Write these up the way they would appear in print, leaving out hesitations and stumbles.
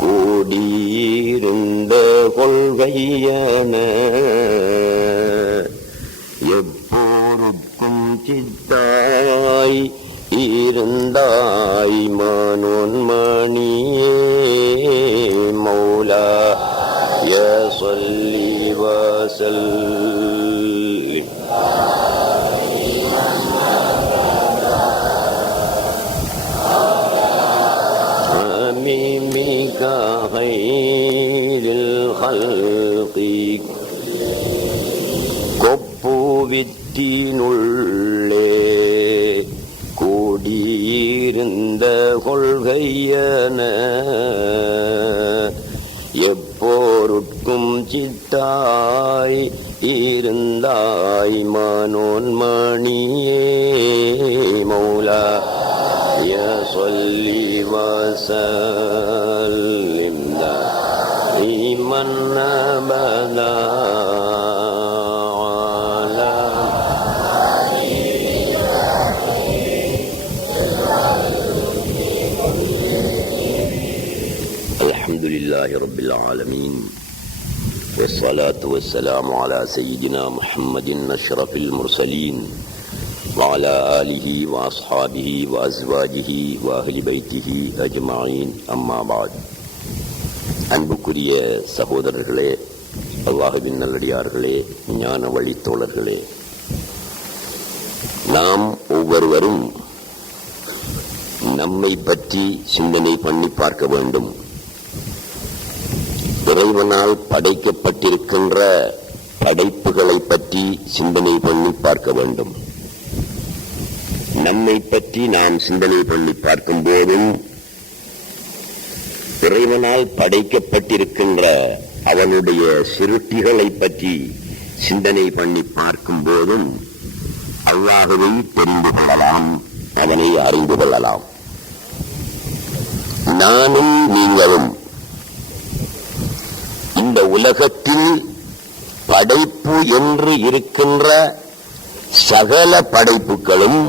கூடியிருந்த கொள்கையன எப்போருக்கும் சித்தாய் இருந்தாய் மனோன்மணியே மௌலா யஸல்லி வஸல்லிம் மிக கைரில் ஹல்கி கொப்புவித்தினுள்ளே கூடியிருந்த கொள்கையன எப்போருட்கும் சித்தாய் இருந்தாய் மனோன்மணியே மௌலா யஸல்லி வஸல்லிம் தாயிமன் அபதா அலா அல்ஹம்துலில்லாஹி ரப்பில் ஆலமீன் வஸ்ஸலாத்து வஸ்ஸலாமு அலா சய்யிதினா முஹம்மதின் அஷ்ரஃபில் முர்ஸலீன் وعلى آله وأصحابه وأزواجه وأهل بيته أجمعين أما بعد அன்புக்குரிய சகோதரர்களே, அல்லாஹ்வின் நல்லடியார்களே, ஞான வழித்தோழர்களே, நாம் ஒவ்வொருவரும் நம்மை பற்றி சிந்தனை பண்ணி பார்க்க வேண்டும். இறைவனால் படைக்கப்பட்டிருக்கின்ற படைப்புகளை பற்றி சிந்தனை பண்ணி பார்க்க வேண்டும். நம்மை பற்றி நாம் சிந்தனை பண்ணி பார்க்கும் போதும், இறைவனால் படைக்கப்பட்டிருக்கின்ற அவனுடைய சிருஷ்டிகளை பற்றி சிந்தனை பண்ணி பார்க்கும் போதும் அல்லாஹ்வை தெரிந்து கொள்ளலாம், அவனை அறிந்து கொள்ளலாம். நானும் நீங்களும் இந்த உலகத்தில் படைப்பு என்று இருக்கின்ற சகல படைப்புகளும்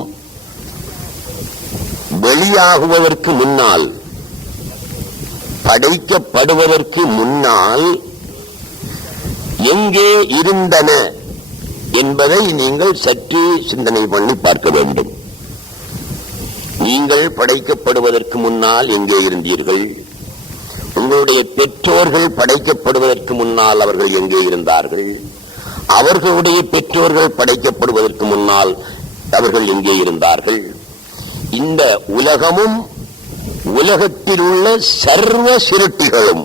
வெளியாகுவதற்கு முன்னால், படைக்கப்படுவதற்கு முன்னால் எங்கே இருந்தன என்பதை நீங்கள் சற்று சிந்தனை பண்ணி பார்க்க வேண்டும். நீங்கள் படைக்கப்படுவதற்கு முன்னால் எங்கே இருந்தீர்கள்? உங்களுடைய பெற்றோர்கள் படைக்கப்படுவதற்கு முன்னால் அவர்கள் எங்கே இருந்தார்கள்? அவர்களுடைய பெற்றோர்கள் படைக்கப்படுவதற்கு முன்னால் அவர்கள் எங்கே இருந்தார்கள்? இந்த உலகமும் உலகத்தில் உள்ள சர்வ சிருஷ்டிகளும்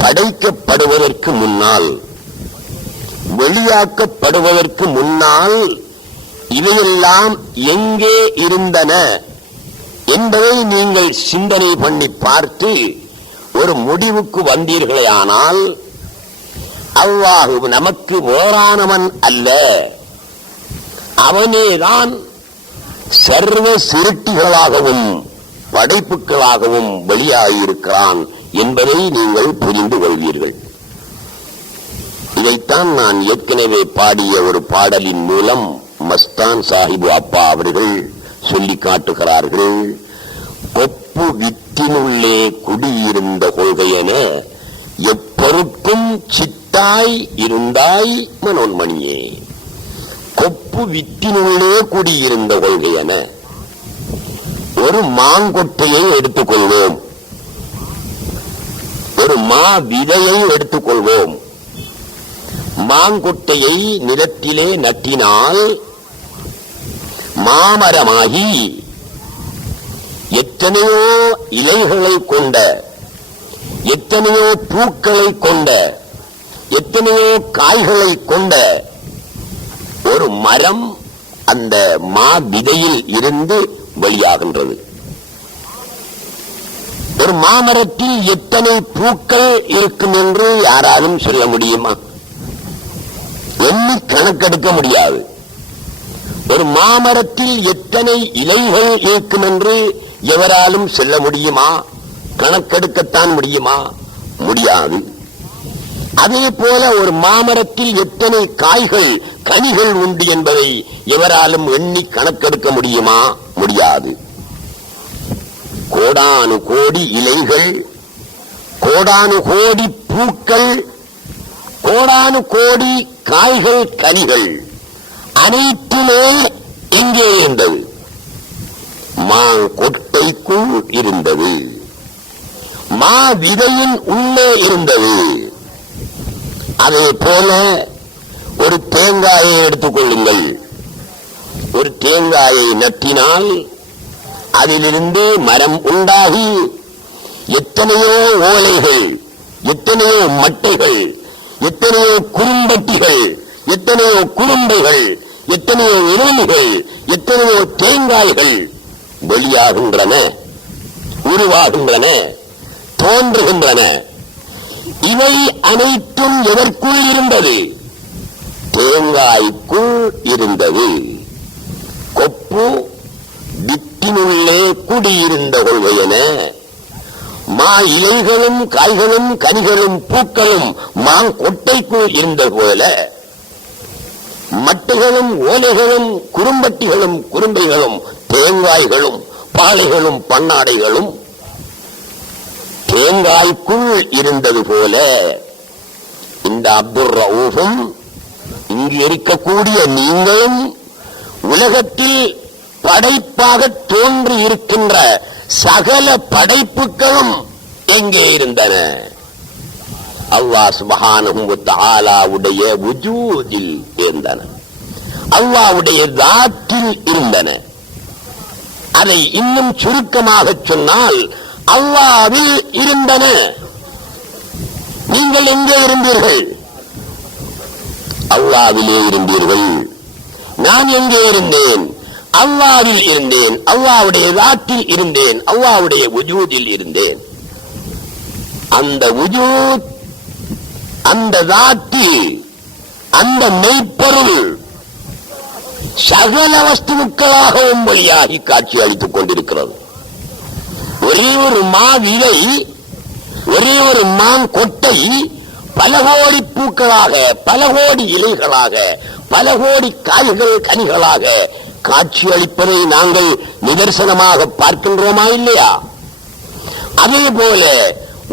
படைக்கப்படுவதற்கு முன்னால், வெளியாக்கப்படுவதற்கு முன்னால் இவையெல்லாம் எங்கே இருந்தன என்பதை நீங்கள் சிந்தனை பண்ணி பார்த்து ஒரு முடிவுக்கு வந்தீர்களே ஆனால், அல்லாஹ் நமக்கு வேறானவன் அல்ல, அவனேதான் சர்வ சிருஷ்டிகளாகவும் படைப்புகளாகவும் வெளியாகியிருக்கிறான் என்பதை நீங்கள் புரிந்து கொள்வீர்கள். இதைத்தான் நான் ஏற்கனவே பாடிய ஒரு பாடலின் மூலம் மஸ்தான் சாஹிபு அப்பா அவர்கள் சொல்லி காட்டுகிறார்கள். கொப்பு வித்தினுள்ளே குடியிருந்த கொள்கையென எப்பொருட்கும் சித்தாய் இருந்தாய் மனோன்மணியே. கொப்பு வித்தினுள்ளே குடியிருந்த கொள்கையென, ஒரு மாங்கொட்டையை எடுத்துக்கொள்வோம், ஒரு மா விதையை எடுத்துக்கொள்வோம். மாங்கொட்டையை நிலத்திலே நட்டினால் மாமரமாகி எத்தனையோ இலைகளை கொண்ட, எத்தனையோ பூக்களை கொண்ட, எத்தனையோ காய்களை கொண்ட ஒரு மரம் அந்த மா விதையில் இருந்து வெளியாகின்றது. ஒரு மாமரத்தில் எத்தனை பூக்கள் இருக்கும் என்று யாராலும் சொல்ல முடியுமா? எண்ணி கணக்கெடுக்க முடியாது. ஒரு மாமரத்தில் எத்தனை இலைகள் இருக்கும் என்று எவராலும் சொல்ல முடியுமா? கணக்கெடுக்கத்தான் முடியுமா? முடியாது. அதே போல ஒரு மாமரத்தில் எத்தனை காய்கள் கனிகள் உண்டு என்பதை எவராலும் எண்ணி கணக்கெடுக்க முடியுமா? முடியாது. கோடானு கோடி இலைகள், கோடானு கோடி பூக்கள், கோடானு கோடி காய்கள், கனிகள் அனைத்துமே எங்கே இருந்தது? மாங்கொட்டைக்குள் இருந்தது. மா விதையின் உள்ளே இருந்தது. அதே போல ஒரு தேங்காயை எடுத்துக் கொள்ளுங்கள். ஒரு தேங்காயை நட்டினால் அதிலிருந்து மரம் உண்டாகி எத்தனையோ ஓலைகள், எத்தனையோ மட்டைகள், எத்தனையோ குறும்பட்டிகள், எத்தனையோ குறும்பைகள், எத்தனையோ இளநிகள், எத்தனையோ தேங்காய்கள் வெளியாகின்றன, உருவாகின்றன, தோன்றுகின்றன. இவை அனைத்தும் எதற்குள் இருந்தது? தேங்காய்க்குள் இருந்தது. கொப்பு வித்தினுள்ளே குடியிருந்த கொள்கையென மா இலைகளும் காய்களும் கனிகளும் பூக்களும் மாங்கொட்டைக்குள் இருந்த போல மட்டைகளும் ஓலைகளும் குறும்பட்டிகளும் குறும்பைகளும் தேங்காய்களும் பாளைகளும் பண்ணாடைகளும் தேங்காய்க்குள் இருந்தது போல இந்த அப்துல் ரவுஃபும் இங்கு இருக்கக்கூடிய நீங்களும் உலகத்தில் படைப்பாக தோன்றி இருக்கின்ற சகல படைப்புகளும் எங்கே இருந்தன? அல்லாஹ் சுப்ஹானஹு வ தஆலாவுடைய வுஜூதில் இருந்தன, அல்லாஹ்வுடைய தாத்தில் இருந்தன. அதை இன்னும் சுருக்கமாக சொன்னால் அல்லாஹ்வில் இருந்தன. நீங்கள் எங்கே இருந்தீர்கள்? அல்லாஹ்விலே இருந்தீர்கள். நான் எங்கே இருந்தேன்? அல்லாஹ்வில் இருந்தேன். அல்லாஹ்வுடைய தாத்தில் இருந்தேன். அல்லாஹ்வுடைய வுஜூதில் இருந்தேன். அந்த வுஜூத், அந்த தாத்தி, அந்த மெய்ப்பொருள் சகல வஸ்துக்களாகவும் வழியாகி காட்சி அளித்துக் கொண்டிருக்கிறது. ஒரே ஒரு மாவிலை, ஒரே ஒரு மாங்கொட்டை பல கோடி பூக்களாக, பல கோடி இலைகளாக, பல கோடி காய்கள் கனிகளாக காட்சி அளிப்பதை நாங்கள் நிதர்சனமாக பார்க்கின்றோமா இல்லையா? அதே போல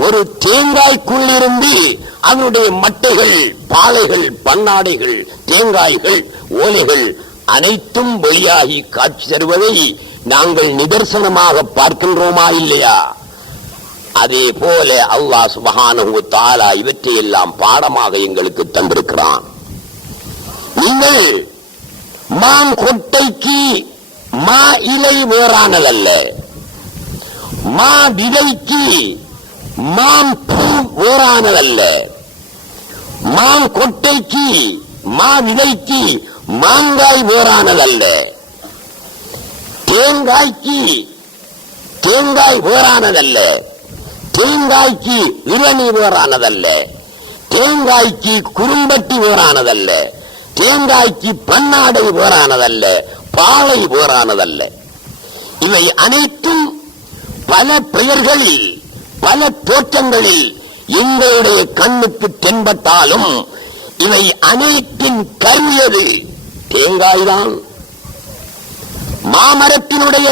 ஒரு தேங்காய்க்குள்ளிருந்து அதனுடைய மட்டைகள், பாளைகள், பண்ணாடைகள், தேங்காய்கள், ஓலைகள் அனைத்தும் வெளியாகி காட்சி தருவதை நாங்கள் நிதர்சனமாக பார்க்கின்றோமா இல்லையா? அதே போல அல்லாஹ் சுப்ஹானஹு வ தஆலா இவற்றையெல்லாம் பாடமாக எங்களுக்கு தந்திருக்கிறான். நீங்கள் மாங்கொட்டைக்கு மா இலை வேறானதல்ல, மா விதைக்கு மாம்பூ வேறானதல்ல, மாங்கொட்டைக்கு மா விதைக்கு மாங்காய் வேறானதல்ல, தேங்காய்க்கு தேங்காய் வேறானதல்ல, தேங்காய்க்கு இளநீ வேறானதல்ல, தேங்காய்க்கு குறும்பட்டி வேறானதல்ல, தேங்காய்க்கு பண்ணாடை வேறானதல்ல, பாலை வேறானதல்ல. இவை அனைத்தும் பல பெயர்களில், பல தோற்றங்களில் எங்களுடைய கண்ணுக்கு தென்பட்டாலும் இவை அனைத்தின் கருவியது தேங்காய்தான். மாமரத்தினுடைய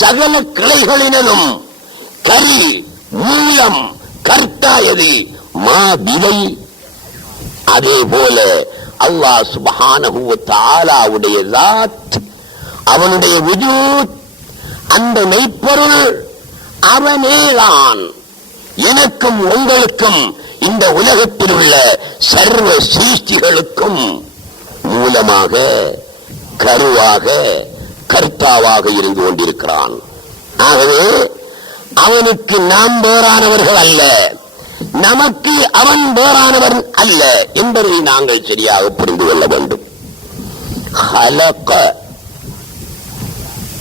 சகல கிளைகளினும் கரி, மூலம், கர்த்தாயது மா விதை. அதே போல அல்லாஹ் சுப்ஹானஹு வ தஆலாவுடைய ஸாத், அவனுடைய வுஜூத், அந்த மெய்ப்பொருள் அவனேதான் எனக்கும் உங்களுக்கும் இந்த உலகத்தில் உள்ள சர்வ சிருஷ்டிகளுக்கும் மூலமாக, கருவாக, கர்த்தாவாக இருந்து கொண்டிருக்கிறான். ஆகவே அவனுக்கு நாம் வேறானவர்கள் அல்ல, நமக்கு அவன் வேறானவன் அல்ல என்பதை நாங்கள் சரியாக புரிந்து கொள்ள வேண்டும்.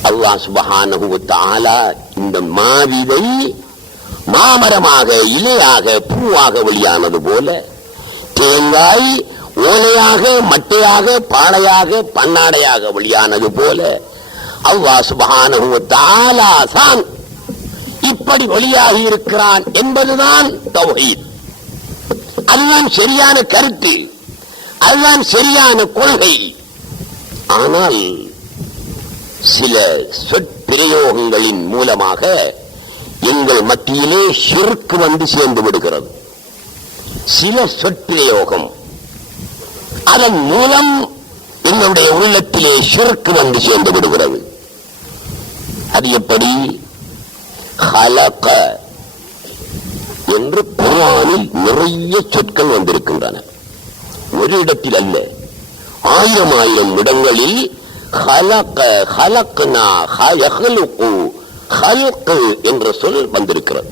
அல்லாஹ் சுப்ஹானஹு வ தஆலா இந்த மாவிதை மாமரமாக, இலையாக, பூவாக வெளியானது போல, தேங்காய் ஓலையாக, மட்டையாக, பாளையாக, பண்ணாடையாக வெளியானது போல அல்லாஹ் சுப்ஹானஹு வ தஆலா தான் இப்படி வெளியாகி இருக்கிறான் என்பதுதான் தௌஹீத். அதுதான் சரியான கருத்து, அதுதான் சரியான கொள்கை. ஆனால் சில சொற்பிரயோகங்களின் மூலமாக எங்கள் மத்தியிலே ஷிர்க் வந்து சேர்ந்து விடுகிறது. சில சொற்பிரயோகம் அதன் மூலம் எங்களுடைய உள்ளத்திலே ஷிர்க் வந்து சேர்ந்து விடுகிறது. அது எப்படி? ஹலக என்று குர்ஆனில் நிறைய சொற்கள் வந்திருக்கின்றன. ஒரு இடத்தில் அல்ல, 1000 இடங்களில் ஹலக, ஹலக்னா, யஹ்லுகு, ஹல்க் என்ற சொல் வந்திருக்கிறது.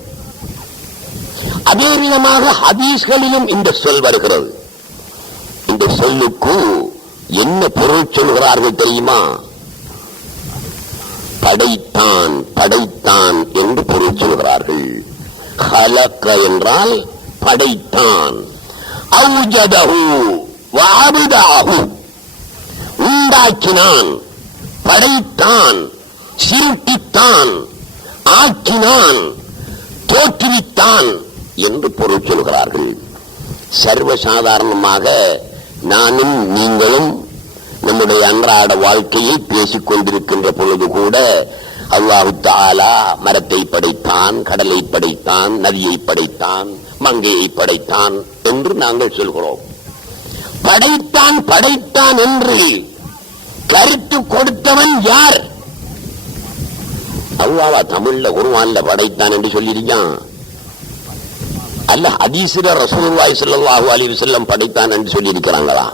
அதே விதமாக ஹதீஸ்களிலும் இந்த சொல் வருகிறது. இந்த சொல்லுக்கு என்ன பொருள் சொல்கிறார்கள் தெரியுமா? படைத்தான், படைத்தான் என்று பொருள் சொல்கிறார்கள். ஹலக என்றால் படைத்தான், அவ்ஜதஹு வஅபதஹு உண்டாக்கினான், படைத்தான், சிருஷ்டித்தான், ஆக்கினான், தோற்றுவித்தான் என்று பொருள் சொல்கிறார்கள். சர்வசாதாரணமாக நானும் நீங்களும் நம்முடைய அன்றாட வாழ்க்கையை பேசிக் கொண்டிருக்கின்ற பொழுது கூட அல்லாஹு தஆலா மரத்தை படைத்தான், கடலை படைத்தான், நதியை படைத்தான், மங்கையை படைத்தான் என்று நாங்கள் சொல்கிறோம். படைத்தான் படைத்தான் என்று கருத்து கொடுத்தவன் யார்? அல்லாஹ் தமிழ்ல குர்ஆன்ல படைத்தான் என்று சொல்லியிருக்கான். அல்ல ஹதீஸ்ல ரசூலுல்லாஹி ஸல்லல்லாஹு அலைஹி வஸல்லம் படைத்தான் என்று சொல்லியிருக்கிறாங்களா?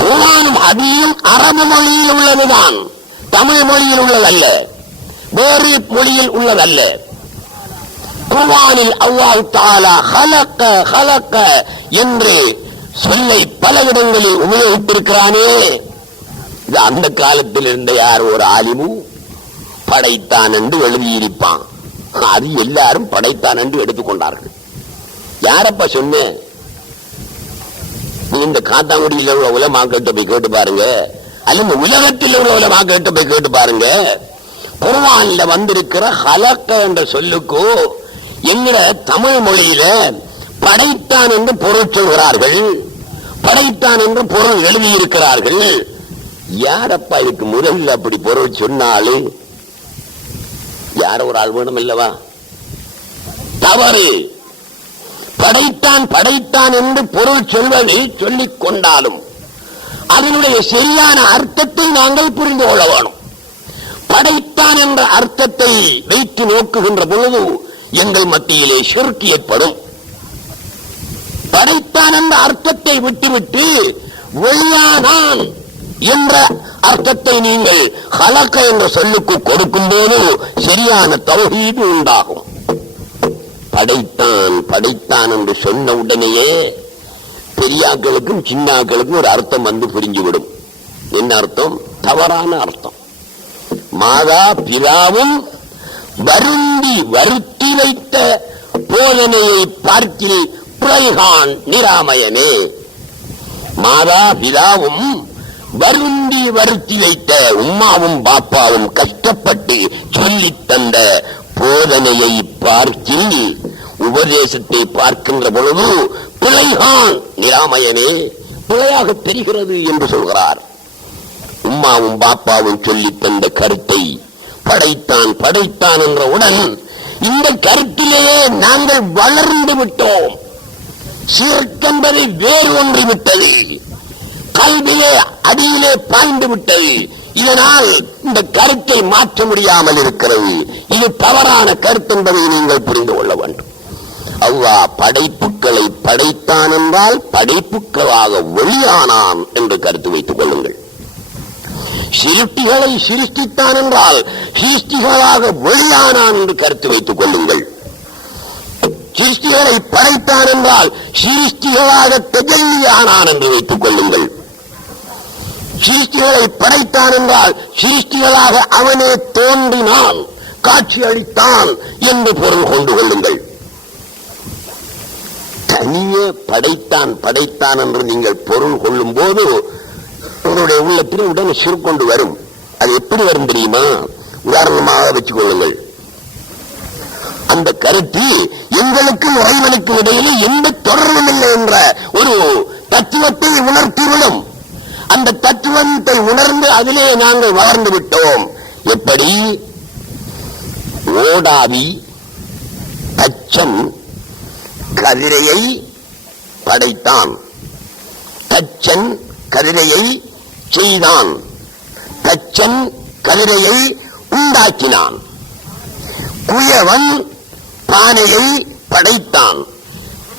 குர்ஆனும் ஹதீஸும் அரபு மொழியில் உள்ளதுதான், தமிழ் மொழியில் உள்ளதல்ல, வேறு மொழியில் உள்ளதல்ல. குர்ஆனில் அல்லாஹ் தஆலா ஹலக ஹலக என்று சொல்லை பல இடங்களில் உபயோகித்திருக்கிறானே. இது அந்த காலத்தில் இருந்த யார் ஒரு ஆலிமு படைத்தான் என்று எழுதியிருப்பான். அது எல்லாரும் படைத்தான் என்று எடுத்துக்கொண்டார்கள். யாரப்ப சொன்ன? இந்த காத்தாங்குடியில் உள்ள உலமாக்கிட்ட போய் கேட்டு பாருங்க, அல்லது உலகத்தில் உள்ள உலமாக்கிட்ட போய் கேட்டு பாருங்க. குர்ஆன்ல வந்திருக்கிற ஹலக்க என்ற சொல்லுக்கு எங்கட தமிழ் மொழியில படைத்தான் என்று பொருள் சொல்கிறார்கள், படைத்தான் என்று பொருள் எழுதியிருக்கிறார்கள். யாரப்பா இதுக்கு முதல்ல அப்படி பொருள் சொன்னாலும் யார ஒரு ஆள் வேணும் அல்லவா? தவறு. படைத்தான் படைத்தான் என்று பொருள் சொல்வதை சொல்லிக் கொண்டாலும் அதனுடைய சரியான அர்த்தத்தை நாங்கள் புரிந்து கொள்ள வேணும். படைத்தான் என்ற அர்த்தத்தை வைத்து நோக்குகின்ற பொழுது எங்கள் மத்தியிலே ஷிர்க் ஏற்படும். படைத்தான் என்ற அர்த்தத்தை விட்டுவிட்டு வெளியானான் என்ற அர்த்தத்தை நீங்கள் ஹலக என்ற சொல்லுக்கு கொடுக்கும் போது சரியான தௌஹீது உண்டாகும். படைத்தான் படைத்தான் என்று சொன்ன உடனேயே பெரியாக்களுக்கும் சின்னாக்களுக்கும் ஒரு அர்த்தம் வந்து புரிஞ்சுவிடும். என்ன அர்த்தம்? தவறான அர்த்தம். மாதா பிதாவும் வருந்தி வருத்தி வைத்த போதனையை பார்க்கில் பிழைகான் நிராமயனே. மாதா பிதாவும் வருந்தி வருத்தி வைத்த, உம்மாவும் பாப்பாவும் கஷ்டப்பட்டு சொல்லித் தந்த போதனையை பார்க்கில், உபதேசத்தை பார்க்கின்ற பொழுது பிழைகான் நிராமயனே, பிழையாக தெரிகிறது என்று சொல்கிறார். உம்மாவும் பாப்பாவும் சொல்லித் தந்த கருத்தை படைத்தான் படைத்தான் என்றவுடன் இந்த கருத்திலேயே நாங்கள் வளர்ந்து விட்டோம். ஷிர்க் என்பதை வேறு ஒன்று விட்டது, கல்வியே அடியிலே பாய்ந்து விட்டது. இதனால் இந்த கருத்தை மாற்ற முடியாமல் இருக்கிறது. இது தவறான கருத்து என்பதை நீங்கள் புரிந்து கொள்ள வேண்டும். அல்லாஹ் படைப்புகளை படைத்தான் என்றால் படைப்புகளாக வெளியானான் என்று கருத்து வைத்துக் கொள்ளுங்கள். சிருஷ்டிகளை சிருஷ்டித்தான் என்றால் சிருஷ்டிகளாக வெளியானான் என்று கருத்து வைத்துக் கொள்ளுங்கள். சிருஷ்டிகளை படைத்தான் என்றால் சிருஷ்டிகளாக தஜல்லியானான் என்று வைத்துக் கொள்ளுங்கள். சிருஷ்டிகளை படைத்தான் என்றால் சிருஷ்டிகளாக அவனே தோன்றினான், காட்சி அளித்தான் என்று பொருள் கொண்டு கொள்ளுங்கள். தனியே படைத்தான் படைத்தான் என்று நீங்கள் பொருள் கொள்ளும் போது உங்களுடைய உள்ளத்தில் உடனே ஷிர்க் கொண்டு வரும். அது எப்படி வரும் தெரியுமா? உதாரணமாக வச்சுக் கொள்ளுங்கள். அந்த கருத்து எங்களுக்கும் இறைவனுக்கும் இடையிலே எந்த தொடர்பும் இல்லை என்ற ஒரு தத்துவத்தை உணர்த்திவிடும். அந்த தத்துவத்தை உணர்ந்து அதிலே நாங்கள் வளர்ந்து விட்டோம். எப்படி? கோடாவி தச்சன் கதிரையை படைத்தான். தச்சன் கதிரையை செய்தான். தச்சன் கதிரையை உண்டாக்கினான். குயவன் பானையை படைத்தான்.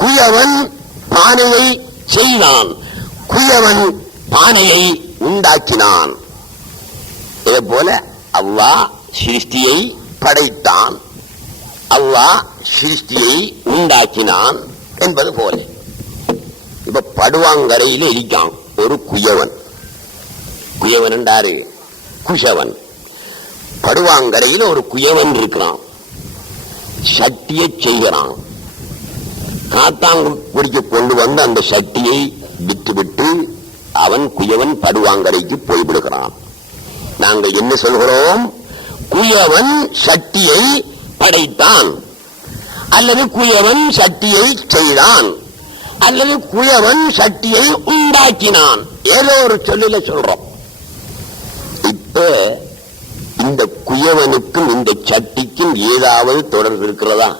குயவன் பானையை செய்தான். குயவன் பானையை உண்டாக்கினான். இதே போல அல்லாஹ் சிருஷ்டியை படைத்தான், அல்லாஹ் சிருஷ்டியை உண்டாக்கினான் என்பது போல. இப்ப படுவாங்கரையில் இருக்கான் ஒரு குயவன். குயவன் என்றாரு குஷவன். படுவாங்கரையில் ஒரு குயவன் இருக்கிறான். சட்டியை செய்கிறான். காத்தாங்குடிக்கு கொண்டு வந்து அந்த சட்டியை விட்டுவிட்டு அவன் குயவன் படுவாங்கரைக்கு போய்விடுகிறான். நாங்கள் என்ன சொல்கிறோம்? குயவன் சட்டியை படைத்தான், அல்லது குயவன் சட்டியை செய்தான், அல்லது குயவன் சட்டியை உண்டாக்கினான். ஏதோ ஒரு சொல்லில சொல்றோம். இப்ப இந்த குயவனுக்கும் இந்த சட்டிக்கும் ஏதாவது தொடர்பு இருக்கிறதா?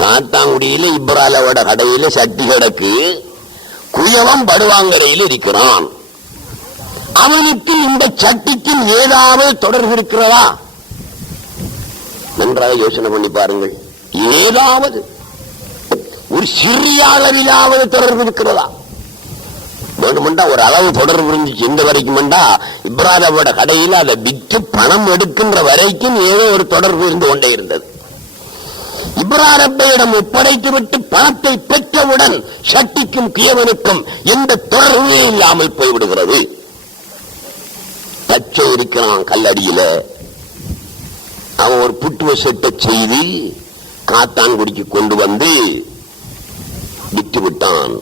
காத்தாங்குடியில இப்ராலோட கடையில சட்டி கிடக்கு, குயவன் படுவாங்கரையில் இருக்கிறான். அவனுக்கு இந்த சட்டிக்கும் ஏதாவது தொடர்பு இருக்கிறதா? நன்றாக யோசனை பண்ணி பாருங்கள். ஏதாவது ஒரு சிறிய அளவிலாவது தொடர்பு இருக்கிறதா? வேணுமெண்டா ஒரு அளவு தொடர்பு இருந்துச்சு. எந்த வரைக்கும் இப்ராலோட கடையில் அதை விற்று பணம் எடுக்கின்ற வரைக்கும் ஏதோ ஒரு தொடர்பு இருந்து கொண்டே இருந்தது. இப்ராலப்பையிடம் ஒப்படைத்து விட்டு பணத்தை பெற்றவுடன் சட்டிக்கும் கியவனுக்கும் எந்த தொடர்புமே இல்லாமல் போய்விடுகிறது. தச்சை இருக்கிறான் கல்லடியில, அவன் ஒரு புட்டுவ செட்டை செய்து காத்தான்குடிக்கு கொண்டு வந்து விட்டு விட்டான்.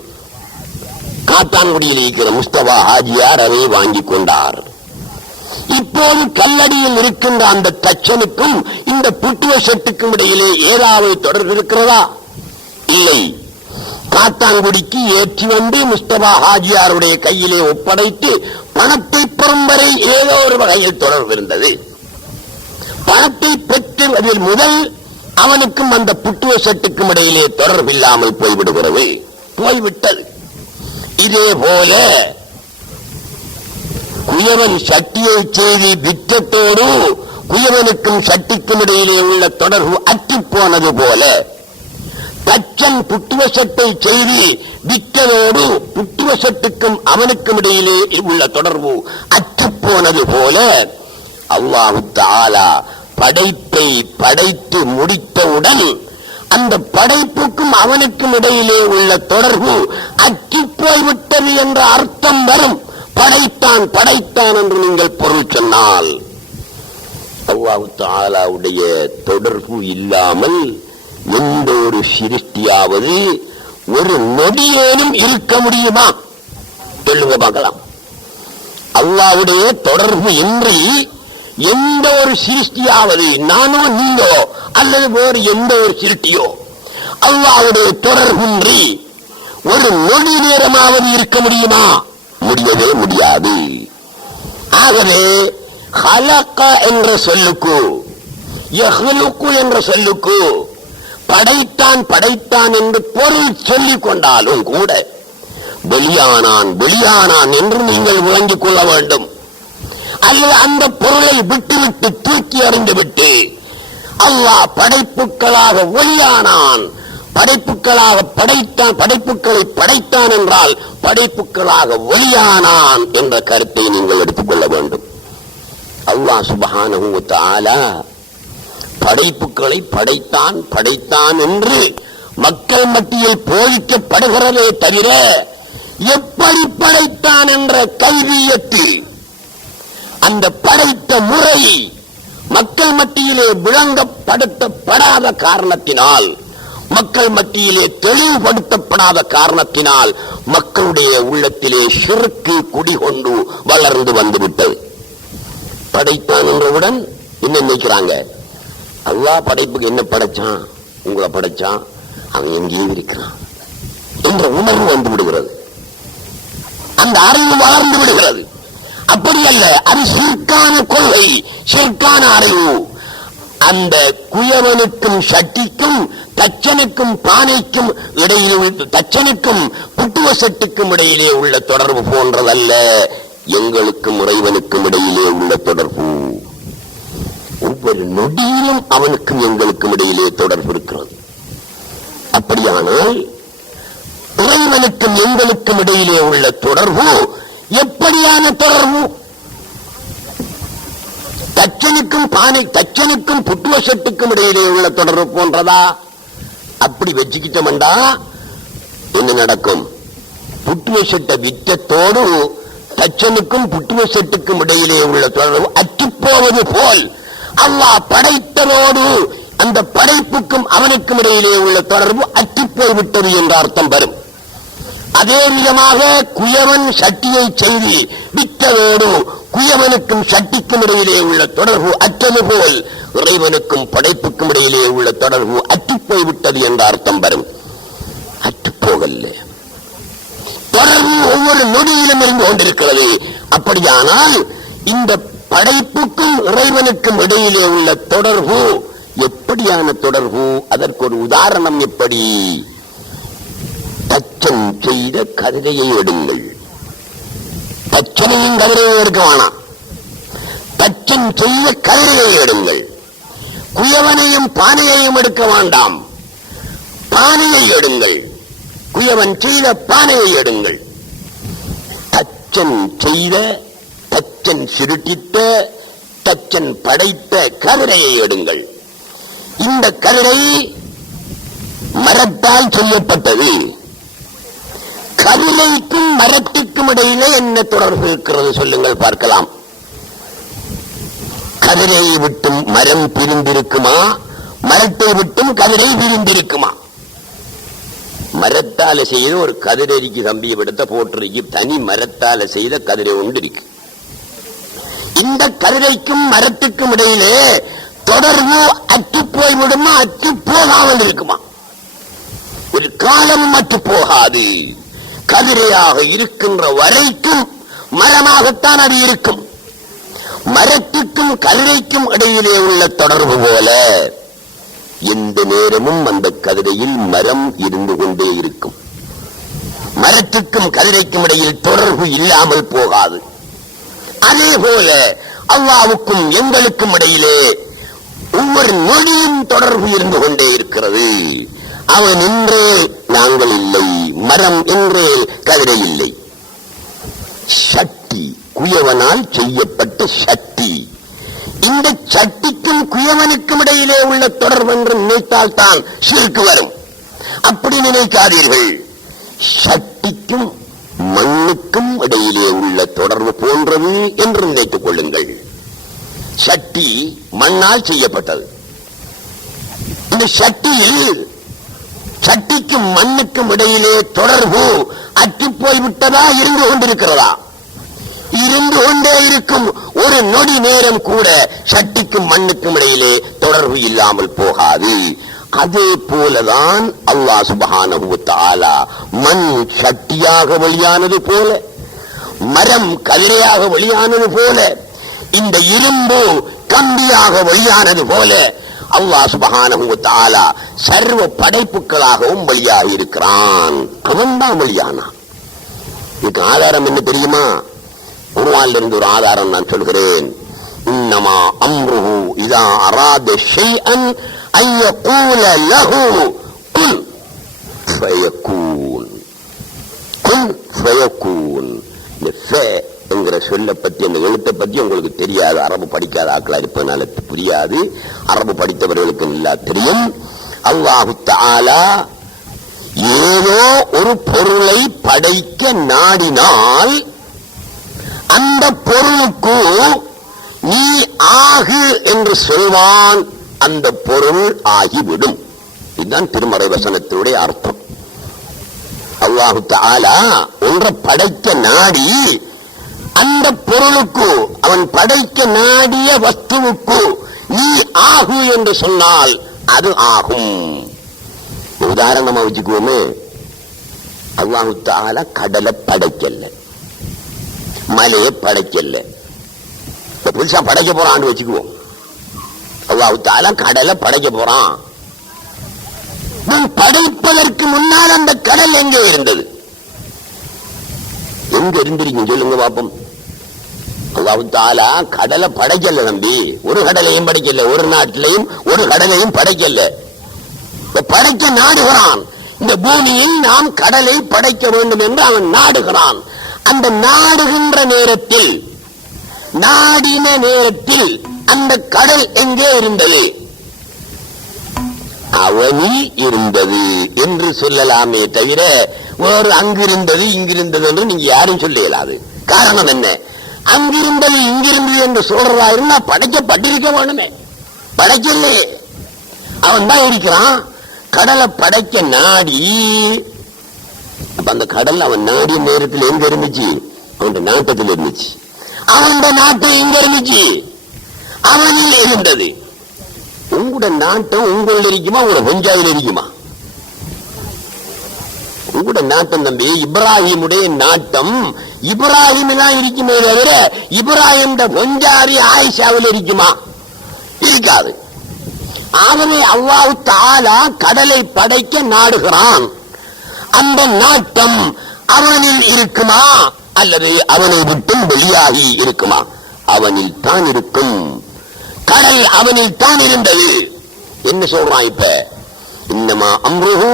காத்தான்குடியில் இருக்கிற முஸ்தபா ஹாஜியார் அதை வாங்கி கொண்டார். இப்போது கல்லடியில் இருக்கின்ற அந்த தச்சனுக்கும் இந்த புட்டுவ செட்டுக்கும் இடையிலே ஏதாவது தொடர்பு இருக்கிறதா? இல்லை. காத்தான்குடிக்கு ஏற்றி வந்து முஸ்தபா ஹாஜியாருடைய கையிலே ஒப்படைத்து பணத்தை பெறும் வரை ஏதோ ஒரு வகையில் தொடர்பு இருந்தது. பணத்தை பெற்றுவதில் முதல் அவனுக்கும் அந்த புட்டுவ செட்டுக்கும் இடையிலே தொடர்பு இல்லாமல் போய்விடுகிறது, போய்விட்டது. இதே போல குயவன் சட்டியை செய்து விற்றத்தோடு குயவனுக்கும் சட்டிக்கும் இடையிலே உள்ள தொடர்பு அற்றுப்போனது போல, தச்சன் புட்டுவ சட்டை செய்து விற்றதோடு புட்டுவ சட்டுக்கும் அவனுக்கும் இடையிலே உள்ள தொடர்பு அற்றுப்போனது போல, அல்லாஹு தஆலா படைப்பை படைத்து முடித்தவுடன் அந்த படைப்புக்கும் அவனுக்கும் இடையிலே உள்ள தொடர்பு அற்று போய்விட்டது என்ற அர்த்தம் வரும். படைத்தான் படைத்தான் என்று நீங்கள் பொருள் சொன்னால், அல்லாஹு தஆலாவுடைய தொடர்பு இல்லாமல் எந்த ஒரு சிருஷ்டியாவது ஒரு நொடியேனும் இருக்க முடியுமா? சொல்லுங்க பார்க்கலாம். அல்லாஹ்வுடைய தொடர்பு இன்றி எந்த ஒரு சிருஷ்டியாவது, நானோ நீங்களோ அல்லது வேறு எந்த ஒரு சிருஷ்டியோ, அல்லாஹ்வுடைய தொடர்பின்றி ஒரு நொடி நேரமாவது இருக்க முடியுமா? முடியவே முடியாது. ஆகவே ஹலக என்ற சொல்லுக்கு, யஹ்லுகு என்ற சொல்லுக்கு படைத்தான் படைத்தான் என்று பொருள் சொல்லிக் கொண்டாலும் கூட வெளியானான் வெளியானான் என்று நீங்கள் விளங்கிக் கொள்ள வேண்டும். அல்லது அந்த பொருளை விட்டுவிட்டு தூக்கி அறிந்துவிட்டு அல்லாஹ் படைப்புகளாக ஒளியானான், படைப்புகளாக படைத்தான், படைப்புகளை படைத்தான் என்றால் படைப்புகளாக ஒளியானான் என்ற கருத்தை நீங்கள் எடுத்துக்கொள்ள வேண்டும். அல்லாஹ் சுப்ஹானஹு வ தஆலா படைப்புகளை படைத்தான் படைத்தான் என்று மக்கள் மத்தியில் போதிக்கப்படுகிறதே தவிர எப்படி படைத்தான் என்ற கைவியத்தில் அந்த படைத்த முறை மக்கள் மத்தியிலே விளங்கப்படுத்தப்படாத காரணத்தினால், மக்கள் மத்தியிலே தெளிவுபடுத்தப்படாத காரணத்தினால் மக்களுடைய உள்ளத்திலே ஷிர்க்கு குடிகொண்டு வளர்ந்து வந்துவிட்டது. படைத்தான் என்றவுடன் என்ன நினைக்கிறாங்க? அல்லாஹ் படைப்புக்கு என்ன படைச்சான்? உங்களை படைச்சான், அவன் எங்கேயே இருக்கிறான் என்ற உணர்வு வந்து விடுகிறது, அந்த அறிவு வளர்ந்து விடுகிறது. அப்படி அல்ல, அது ஷிர்கான கொள்கை, ஷிர்கான அறிவு. அந்த குயவனுக்கும் சட்டிக்கும் தச்சனுக்கும் பானைக்கும் இடையில், தச்சனுக்கும் புட்டுவ செட்டுக்கும் இடையிலே உள்ள தொடர்பு போன்றதல்ல, எங்களுக்கும் இறைவனுக்கும் இடையிலே உள்ள தொடர்பு. ஒவ்வொரு நொடியிலும் அவனுக்கும் எங்களுக்கும் இடையிலே தொடர்பு இருக்கிறது. அப்படியானால் இறைவனுக்கும் எங்களுக்கும் இடையிலே உள்ள தொடர்பு எப்படியான தொடர்பு? தச்சனுக்கும் பானை, தச்சனுக்கும் புட்டுவ செட்டுக்கும் இடையிலே உள்ள தொடர்பு போன்றதா? அப்படி வச்சுக்கிட்டோம்டா என்ன நடக்கும்? புட்டுவ செட்டை விற்றத்தோடு தச்சனுக்கும் புட்டுவ செட்டுக்கும் இடையிலே உள்ள தொடர்பு அற்றுப்போவது போல் அல்லாஹ் படைத்ததோடு அந்த படைப்புக்கும் அவனுக்கும் இடையிலே உள்ள தொடர்பு அற்றுப்போய் விட்டது என்ற அர்த்தம் வரும். அதே விதமாக குயவன் சட்டியை செய்து விற்றதோடு குயவனுக்கும் சட்டிக்கும் இடையிலே உள்ள தொடர்பு அற்றது போல் இறைவனுக்கும் படைப்புக்கும் இடையிலே உள்ள தொடர்பு அற்றுப்போய் விட்டது என்ற அர்த்தம் வரும். அற்றுப்போகல்ல, தொடர்பு ஒவ்வொரு நொடியிலும் இருந்து கொண்டிருக்கிறது. அப்படியானால் இந்த படைப்புக்கும் இறைவனுக்கும் இடையிலே உள்ள தொடர்பு எப்படியான தொடர்பு? அதற்கு ஒரு உதாரணம் எப்படி? தச்சன் செய்த கதிரையை எடுங்கள். தச்சனையும் கதிரையை எடுக்க வேணாம், தச்சன் செய்த கதிரையை எடுங்கள். குயவனையும் பானையையும் எடுக்க வேண்டாம், பானையை எடுங்கள். குயவன் செய்த பானையை எடுங்கள். தச்சன் செய்த, தச்சன் சுருட்டித்த, தச்சன் படைத்த கதிரையை எடுங்கள். இந்த கதிரை மரத்தால் செய்யப்பட்டது. கதிரைக்கும் மரத்துக்கும் இடையிலே என்ன தொடர்பு இருக்கிறது சொல்லுங்கள் பார்க்கலாம். கதிரையை விட்டும் மரம் பிரிந்திருக்குமா? மரத்தை விட்டும் கதிரை பிரிந்திருக்குமா? மரத்தால செய்த ஒரு கதிரைக்கு கம்பியை விடத்த போட்டிருக்கு, தனி மரத்தால செய்த கதிரை ஒன்று இருக்கு. இந்த கதிரைக்கும் மரத்துக்கும் இடையிலே தொடர்பு அற்று போய்விடுமா? அற்று போகாமல் இருக்குமா? ஒரு காலம் அற்று போகாது. கதிரையாக இருக்கின்ற வரைக்கும் மரமாகத்தான் அது இருக்கும். மரத்துக்கும் கதிரைக்கும் இடையிலே உள்ள தொடர்பு போல எந்த நேரமும் அந்த கதிரையில் மரம் இருந்து கொண்டே இருக்கும். மரத்துக்கும் கதிரைக்கும் இடையில் தொடர்பு இல்லாமல் போகாது. அதே போல அல்லாஹ்வுக்கும் எங்களுக்கும் இடையிலே ஒவ்வொரு நொடியும் தொடர்பு இருந்து கொண்டே இருக்கிறது. அவன் என்றே நாங்கள் இல்லை, மரம் என்றே கதிரை இல்லை. சட்டி, குயவனால் செய்யப்பட்ட சட்டி. இந்த சட்டிக்கும் குயவனுக்கும் இடையிலே உள்ள தொடர்பு என்று நினைத்தால் தான் ஷிர்க் வரும். அப்படி நினைக்காதீர்கள். சட்டிக்கும் மண்ணுக்கும் இடையிலே உள்ள தொடர்பு போன்றது என்று நினைத்துக் கொள்ளுங்கள். சட்டி மண்ணால் செய்யப்பட்டது. இந்த சட்டியில் சட்டிக்கும் மண்ணுக்கும் இடையிலே தொடர்பு அற்று போய்விட்டதா? இருந்து கொண்டிருக்கிறதா? இருந்து கொண்டே இருக்கும். ஒரு நொடி நேரம் கூட சட்டிக்கும் மண்ணுக்கும் இடையிலே தொடர்பு இல்லாமல் போகாது. அதே போலதான் அல்லாஹ் சுப்ஹானஹு வ தஆலா மண் சட்டியாக வெளியானது போல, மரம் கதிரையாக வெளியானது போல, இந்த இரும்பு கம்பியாக வெளியானது போல அல்லாஹ் சுப்ஹானஹு வ தஆலா சர்வ படைப்புகளாகவும் வெளியாகி இருக்கிறான். அவன் தான் வெளியானான். இதுக்கு ஆதாரம் என்ன தெரியுமா? குர்ஆனில் இருந்து ஒரு ஆதாரம் நான் சொல்கிறேன். இன்னமா அம்ருஹு இதா அராத ஷைஅன் அன் யகூல லஹு குன் ஃபயகூன். குன் ஃபயகூன். இந்த ஃப என்கிற சொல்ல பத்தி, அந்த எழுத்தை பத்தி உங்களுக்கு தெரியாது. அரபு படிக்காத ஆக்களா இருப்பதனால புரியாது. அரபு படித்தவர்களுக்கு நல்லா தெரியும். அல்லாஹு தஆலா ஏதோ ஒரு பொருளை படைக்க நாடினால் அந்த பொருளுக்கு நீ ஆகு என்று சொல்வான், அந்த பொருள் ஆகிவிடும். இதுதான் திருமறை வசனத்தினுடைய அர்த்தம். அல்லாஹு தஆலா ஒன்றை படைக்க நாடி அந்த பொருளுக்கு, அவன் படைக்க நாடிய வஸ்துவுக்கு நீ ஆகு என்று சொன்னால் அது ஆகும். உதாரணமா வச்சுக்குவோமே, அல்லாஹு தஆலா கடலை படைக்கல, மலையை படைக்கல, புதுசா படைக்க போறான்னு வச்சுக்குவோம். அல்லாஹ் தஆலா கடலை படைக்க போறான். படைப்பதற்கு முன்னால் அந்த கடல் எங்கே இருந்தது? எங்க இருந்திருக்கீங்க சொல்லுங்க பாப்போம். அல்லாஹ் தஆலா கடலை படைக்கல நம்பி, ஒரு கடலையும் படைக்கல, ஒரு நாட்டிலையும் ஒரு கடலையும் படைக்கல. படைக்க நாடுகிறான். இந்த பூமியில் நாம் கடலை படைக்க வேண்டும் என்று அவன் நாடுகிறான். அந்த நாடுகின்ற நேரத்தில், நாடின நேரத்தில் அந்த கடல் எங்கே இருந்தது? அவனில் இருந்தது என்று சொல்லலாமே தவிர வேறு அங்கிருந்தது இங்கிருந்தது என்று நீங்க யாரும் சொல்ல இயலாது. காரணம் என்ன? அங்கிருந்தது இங்கிருந்தது என்று சொல்றதா இருந்தா படைக்கப்பட்டிருக்க வேணுமே, படைக்கலையே. அவன் தான் இருக்கிறான். கடலை படைக்க நாடி, அப்ப அந்த கடல் அவன் நாடிய நேரத்தில் எங்க இருந்துச்சு? அவன் நாட்டத்தில் இருந்துச்சு. அவன் நாட்டம் எங்க இருந்துச்சு? அவனில் இருந்தது. உங்களோட நாட்டம் உங்கள இருக்குமா? உங்களோட பஞ்சாயில் இருக்குமா? உங்களோட நாட்டம் தம்பி, இப்ராஹிமுடைய நாட்டம் இப்ராஹிம் தான் இருக்குமே தவிர இப்ராஹிம் பஞ்சாரி ஆயிஷாவில் இருக்குமா? இருக்காது. ஆகவே அல்லாஹ் தஆலா கடலை படைக்க நாடுகிறான். அந்த நாட்டம் அவனில் இருக்குமா அல்லது அவனை விட்டும் வெளியாகி இருக்குமா? அவனில் தான் இருக்கும். கடல் அவனில் தான் இருந்தது. என்ன சொல்றான் இப்ப? இன்னமா அம்ருஹு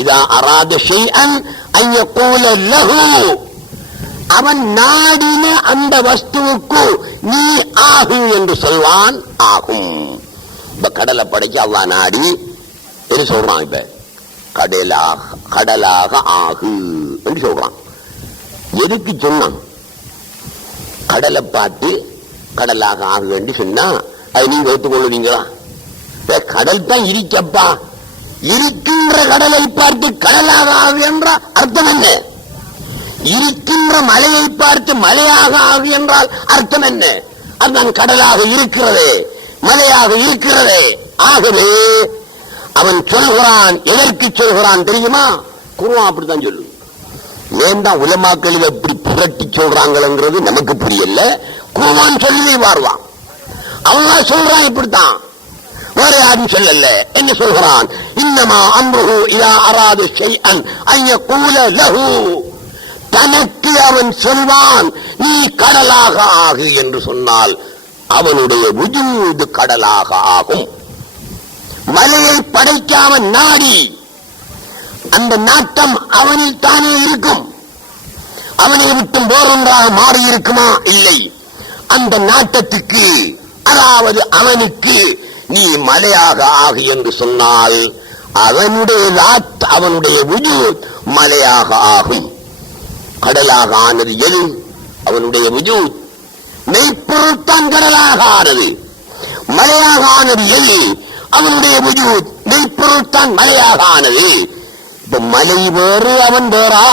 இதா அராத ஷைஅன் அன் யகூல லஹு. அவன் நாடின அந்த வஸ்துவுக்கு நீ ஆகு என்று சொல்வான், ஆகும். இப்ப கடலை படைக்க அல்லாஹ் நாடி என்ன சொல்றான்? இப்ப கடலாக ஆகு என்று சொல்றான். எதுக்கு சொன்னான்? கடலை பார்த்து கடலாக ஆகு என்று சொன்னா அது நீங்க ஒத்துக்கொள்ளுவீங்களா? கடல் தான் இருக்கப்பா, இருக்கின்ற கடலை பார்த்து கடலாக ஆகு என்ற அர்த்தம் என்ன? இருக்கின்ற மலையை பார்த்து மலையாக ஆகு என்றால் அர்த்தம் என்ன? அதுதான் கடலாக இருக்கிறதே, மலையாக இருக்கிறதே. ஆகவே அவன் சொல்கிறான். எதற்கு சொல்கிறான் தெரியுமா? குர்ஆன் அப்படித்தான் சொல்லு. ஏன் தான் உலமாக்கள் இதை எப்படி புரட்டி சொல்றாங்கிறது நமக்கு புரியல. குர்ஆன் சொல்லி வாருவான். அல்லாஹ் சொல்றான் இப்படித்தான், வேற யாரும் சொல்லல. என்ன சொல்கிறான்? இன்னமா அம்ருஹு இதா அராத ஷைஅன் அன் யகூல லஹு. தனக்கு அவன் சொல்வான் நீ கடலாக ஆகு என்று சொன்னால் அவனுடைய வுஜூத் கடலாக ஆகும். மலையை படைக்காமல் நாடி அந்த நாட்டம் அவனில் தானே இருக்கும். அவனை விட்டு வேறொன்றாக மாறி இருக்குமா? இல்லை. அந்த நாட்டத்துக்கு, அதாவது அவனுக்கு நீ மலையாக ஆகு என்று சொன்னால் அவனுடைய வுஜூத் மலையாக ஆகும். கடலாக ஆனது எது? அவனுடைய வுஜூத். மெய்ப்பொருள்தான் கடலாக ஆனது. மலையாக ஆனது எது? அவனுடைய வுஜூத். மெய்ப்பொருள்தான் மலையாக ஆனது. இப்ப மலை வேறு அவன் வேறா?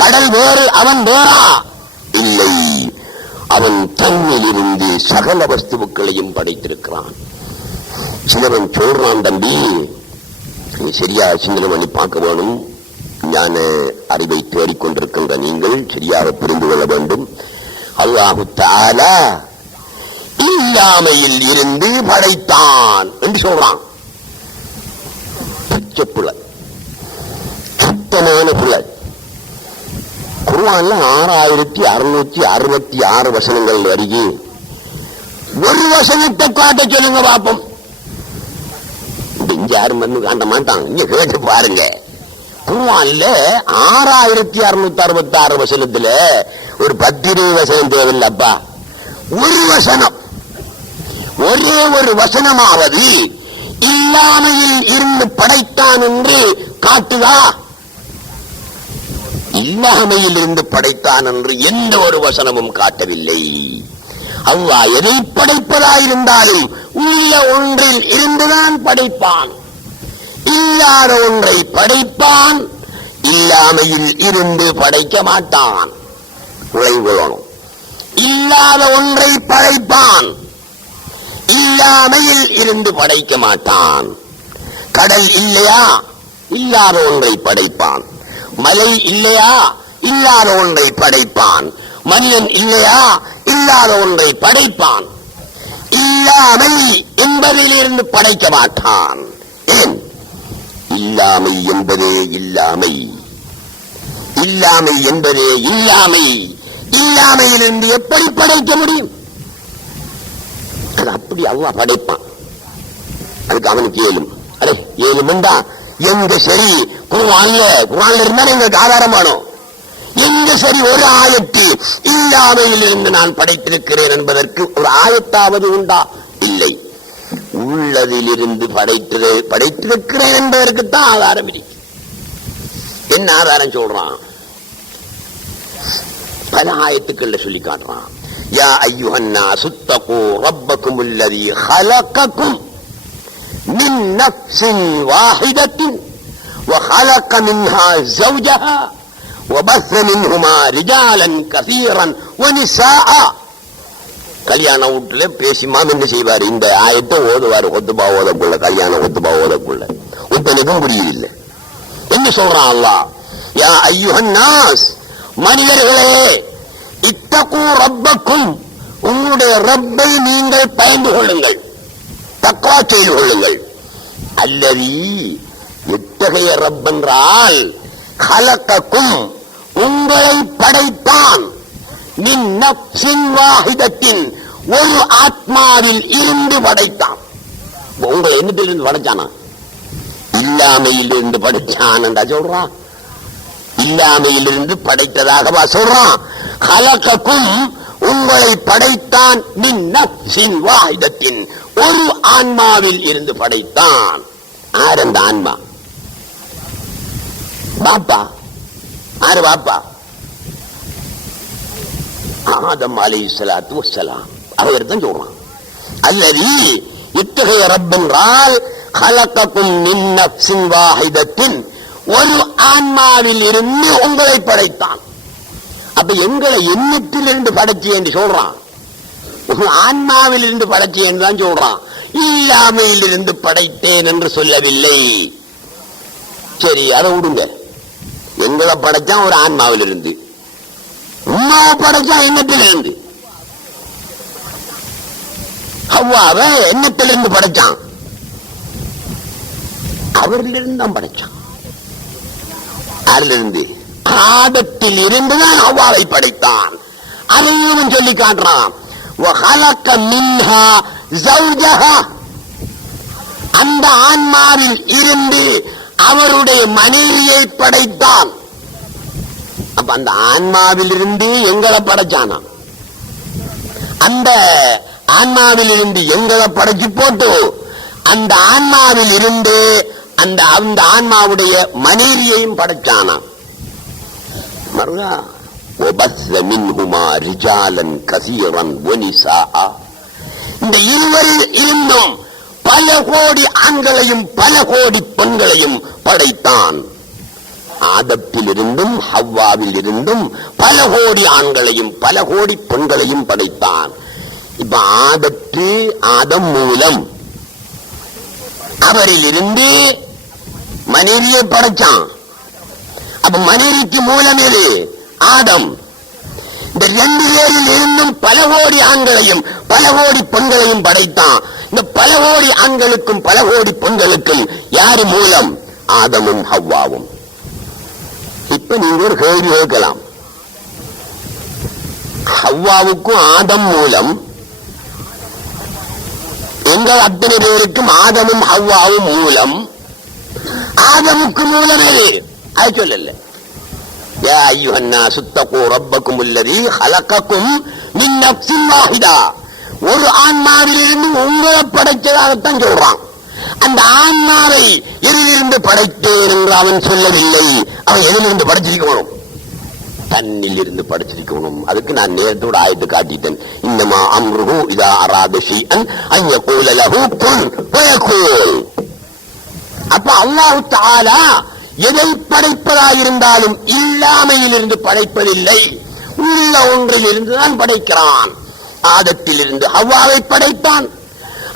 கடல் வேறு அவன் வேறா? இல்லை. அவன் தன்னில் இருந்து சகல வஸ்துக்களையும் படைத்திருக்கிறான். சிலவன் சொல்றான், தம்பி சரியா சிந்தனை பண்ணி பார்க்க வேணும். ஞான அறிவை தேடிக்கொண்டிருக்கின்ற நீங்கள் சரியாக புரிந்து கொள்ள வேண்டும். அல்லாஹு தஆலா இல்லாமையில் இருந்து படைத்தான் என்று சொல்றான். பச்சை புலன், சுத்தமான புலன். குர்ஆன்ல 6666 வசனங்கள் வருகி. ஒரு வசனத்தை காட்ட சொல்லுங்க பாப்போம். இங்க யாரும் வந்து காட்ட மாட்டாங்க. இங்க கேட்டு பாருங்க. குர்ஆன்ல 6666 வசனத்துல ஒரு 10 வசனம் தேவையில்லப்பா. ஒரு வசனம், ஒரே ஒரு வசனமாவது இல்லாமையில் இருந்து படைத்தான் என்று காட்டுதா? இல்லாமையில் இருந்து படைத்தான் என்று எந்த ஒரு வசனமும் காட்டவில்லை. அல்லாஹ் எதை படைப்பதாயிருந்தாலும் உள்ள ஒன்றில் இருந்துதான் படைப்பான். இல்லாத ஒன்றை படைப்பான், இல்லாமையில் இருந்து படைக்க மாட்டான். விளைவுகளும் இல்லாத ஒன்றை படைப்பான், இல்லாமையில் இருந்து படைக்க மாட்டான். கடல் இல்லையா? இல்லாத ஒன்றை படைப்பான். மலை இல்லையா? இல்லாத ஒன்றை படைப்பான். மனிதன் இல்லையா? இல்லாத ஒன்றை படைப்பான். இல்லாமை என்பதிலிருந்து படைக்க மாட்டான். ஏன்? இல்லாமை என்பதே இல்லாமை, இல்லாமை என்பதே இல்லாமை. இல்லாமையிலிருந்து எப்படி படைக்க முடியும்? அது அப்படி அல்லாஹ் படைப்பான். அதுக்கு அவனுக்கு ஏழும். அரே ஏழுமெண்டா எங்க சரி குர்ஆன்ல இருந்தா எங்களுக்கு ஆதாரமானோம். எங்க சரி ஒரு ஆயத்து இல்லாமையிலிருந்து நான் படைத்திருக்கிறேன் என்பதற்கு ஒரு ஆயத்தாவது உண்டா? இல்லை. உள்ளதிலிருந்து படைத்திருக்கிறேன் என்பதற்குத்தான் ஆதாரம் இல்லை. என்ன ஆதாரம் சொல்றான்? பல ஆயத்துக்கள்ல சொல்லி காட்டுறான். யா அய்யுஹன்னாஸ் இத்தகூ ரப்பக்குமுல்லதீ ஹலகக்கும் மின் நஃப்ஸின் வாஹிதத்தின் வஹலக மின்ஹா ஸௌஜஹா வபஸ மின்ஹுமா ரிஜாலன் கஸீரன் வனிஸாஅ. கல்யாண வீட்டுல பேசிமாம் என்ன செய்வார்? இந்த ஆயத்தை ஓதுவார். ஒத்துபா ஓதக்குள்ள, கல்யாண ஒத்துபா ஓதக்குள்ள ஒத்தனுக்கும் புரியவில்லை. என்ன சொல்றான் அல்லாஹ்? யா அய்யுஹன்னாஸ், மனிதர்களே, இத்தகூ ரப்பக்கும், உங்களுடைய ரப்பை நீங்கள் பயந்து கொள்ளுங்கள், தக்வா செய்து கொள்ளுங்கள். அல்லதி, எத்தகைய ரப் என்றால், கலக்கக்கும், உங்களை படைத்தான், மின் நஃப்ஸின் வாஹிதத்தின், ஒரு ஆத்மாவில் இருந்து படைத்தான். உங்களை என்னத்திலிருந்து படைச்சானா? இல்லாமையில் இருந்து படைச்சான் என்றா சொல்றான். இல்லாமையிலிருந்து படைத்ததாகவா சொல்றான்? கலக்கக்கும், உங்களை படைத்தான், மின் நஃப்ஸின் வாஹிதத்தின், ஒரு ஆன்மாவில் இருந்து படைத்தான். ஆர் அந்த ஆன்மா? பாப்பா. ஆறு பாப்பா? ஆதம் அலைஹிஸ்ஸலாத்து வஸ்ஸலாம். அவர் தான் சொல்றான். அல்லது இத்தகைய ரப் என்றால் கலக்கக்கும் மின் நஃப்ஸின் வாஹிதத்தின், ஒரு ஆன்மாவில் இருந்து உங்களை படைத்தான். அப்ப எங்களை எண்ணத்திலிருந்து படைச்சி என்று சொல்றான். ஆன்மாவில் இருந்து படைச்சி என்று தான் சொல்றான். இல்லாமையில் இருந்து படைத்தேன் என்று சொல்லவில்லை. சரி, அதை விடுங்க. எங்களை படைச்சான் ஒரு ஆன்மாவில் இருந்து, உம்மாவை படைச்சான் எண்ணத்திலிருந்து. ஹவ்வாவை எண்ணத்திலிருந்து படைச்சான், அவரிலிருந்து தான் படைச்சான். அதிலிருந்து ஆதத்தில் இருந்துதான் ஹவ்வாவை படைத்தான். அதையும் சொல்லி காட்டுறான். وَخَلَقَ مِنْهَا زَوْجَهَا, அந்த ஆன்மாவில் இருந்து அவருடைய மனைவியை படைத்தான். அப்ப அந்த ஆன்மாவில் இருந்து எங்களை படைச்சானா? அந்த ஆன்மாவில் இருந்து எங்களை படைச்சு போட்டு அந்த ஆன்மாவில் இருந்து அந்த ஆன்மாவுடைய மனைவியையும் படைச்சானா? மருகா, وَبَثَّ مِنْهُمَا رِجَالًا كَثِيرًا وَنِسَاءً, இந்த இருவரில் இருந்தும் பல கோடி ஆண்களையும் பல கோடி பெண்களையும் படைத்தான். ஆதத்தில் இருந்தும் ஹவ்வாவில் இருந்தும் பல கோடி ஆண்களையும் பல கோடி பெண்களையும் படைத்தான். இப்ப ஆதம் மூலம் அவரில் இருந்து மனைவியை படைச்சான். அப்ப மனைவிக்கு மூலம் எது? ஆதம். இந்த ரெண்டு பேரில் இருந்தும் பல கோடி ஆண்களையும் பல கோடி பெண்களையும் படைத்தான். இந்த பல கோடி ஆண்களுக்கும் பல கோடி பெண்களுக்கும் யாரு மூலம்? ஆதமும் ஹவ்வாவும். இப்ப நீங்க ஒரு கேள்வி கேட்கலாம். ஹவ்வாவுக்கும் ஆதம் மூலம், எங்கள் அத்தனை பேருக்கும் ஆதமும் ஹவ்வாவும் மூலம். ஆதமுக்கு மூலம் எது? அது சொல்லல. யா அய்யுஹன்னாஸ் இத்தகூ ரப்பக்குமுல்லதீ ஹலகக்கும் மின் நஃப்ஸின் வாஹிதா, ஒரு ஆன்மாவிலிருந்து உங்களை படைத்ததாகத்தான் சொல்றான். அந்த ஆன்மாவை எதிலிருந்து படைத்தேன் என்று அவன் சொல்லவில்லை. அவன் எதிலிருந்து படைச்சிருக்கணும்? தன்னில் இருந்து படைச்சிருக்கணும். அதுக்கு நான் நேரத்தோட ஆயத்து காட்டிட்டேன். இன்னமா அம்ருஹு இதா அராத ஷைஅன் அன் யகூல லஹு குன் ஃபயகூன். அப்ப அல்லாஹ் தஆலா எதை படைப்பதாயிருந்தாலும் இல்லாமையில் இருந்து படைப்பதில்லை, உள்ள ஒன்றில் இருந்துதான் படைக்கிறான். ஆதத்தில் இருந்து ஹவ்வாவை படைத்தான்.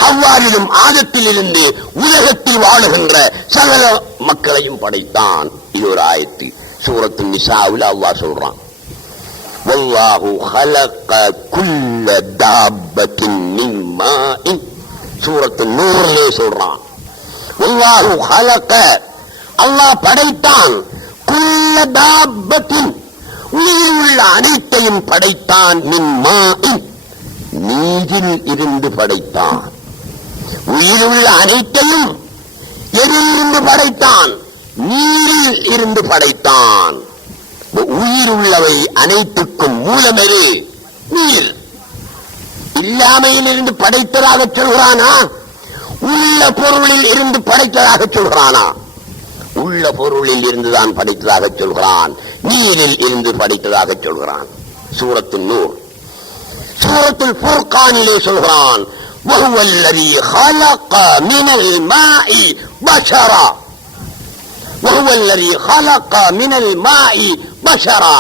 ஹவ்வாவிலும் ஆதத்தில் இருந்து உலகத்தில் வாழுகின்ற சகல மக்களையும் படைத்தான். இது ஒரு ஆயத்து. சூரத்து நிசாவில் அல்லாஹ் சொல்றான். வல்லாஹு ஹலக குல்ல தாபத்தின் மின் மாஇன் சூரத்து நூறிலே சொல்றான். வல்லாஹு ஹலக அல்லாஹ் படைத்தான், குல்ல தாபத்தின் உயிருள்ள அனைத்தையும் படைத்தான், மின் மாஇன் நீரில் இருந்து படைத்தான். உயிருள்ள அனைத்தையும் எதிலிருந்து படைத்தான்? நீரில் இருந்து படைத்தான். உயிர் உள்ளவை அனைத்துக்கும் மூலம் எது? நீர். இல்லாமையில் இருந்து படைத்ததாக சொல்கிறானா? உள்ள பொருளில் இருந்து படைத்ததாக சொல்கிறானா? உள்ள பொருளில் இருந்துதான் படைத்ததாக சொல்கிறான், நீரில் இருந்து படைத்ததாக சொல்கிறான். சூரத்து நூர். சூரத்துல் ஃபுர்கானிலே சொல்கிறான், وهو الذي خلق من الماء بشرا وهو الذي خلق من الماء بشرا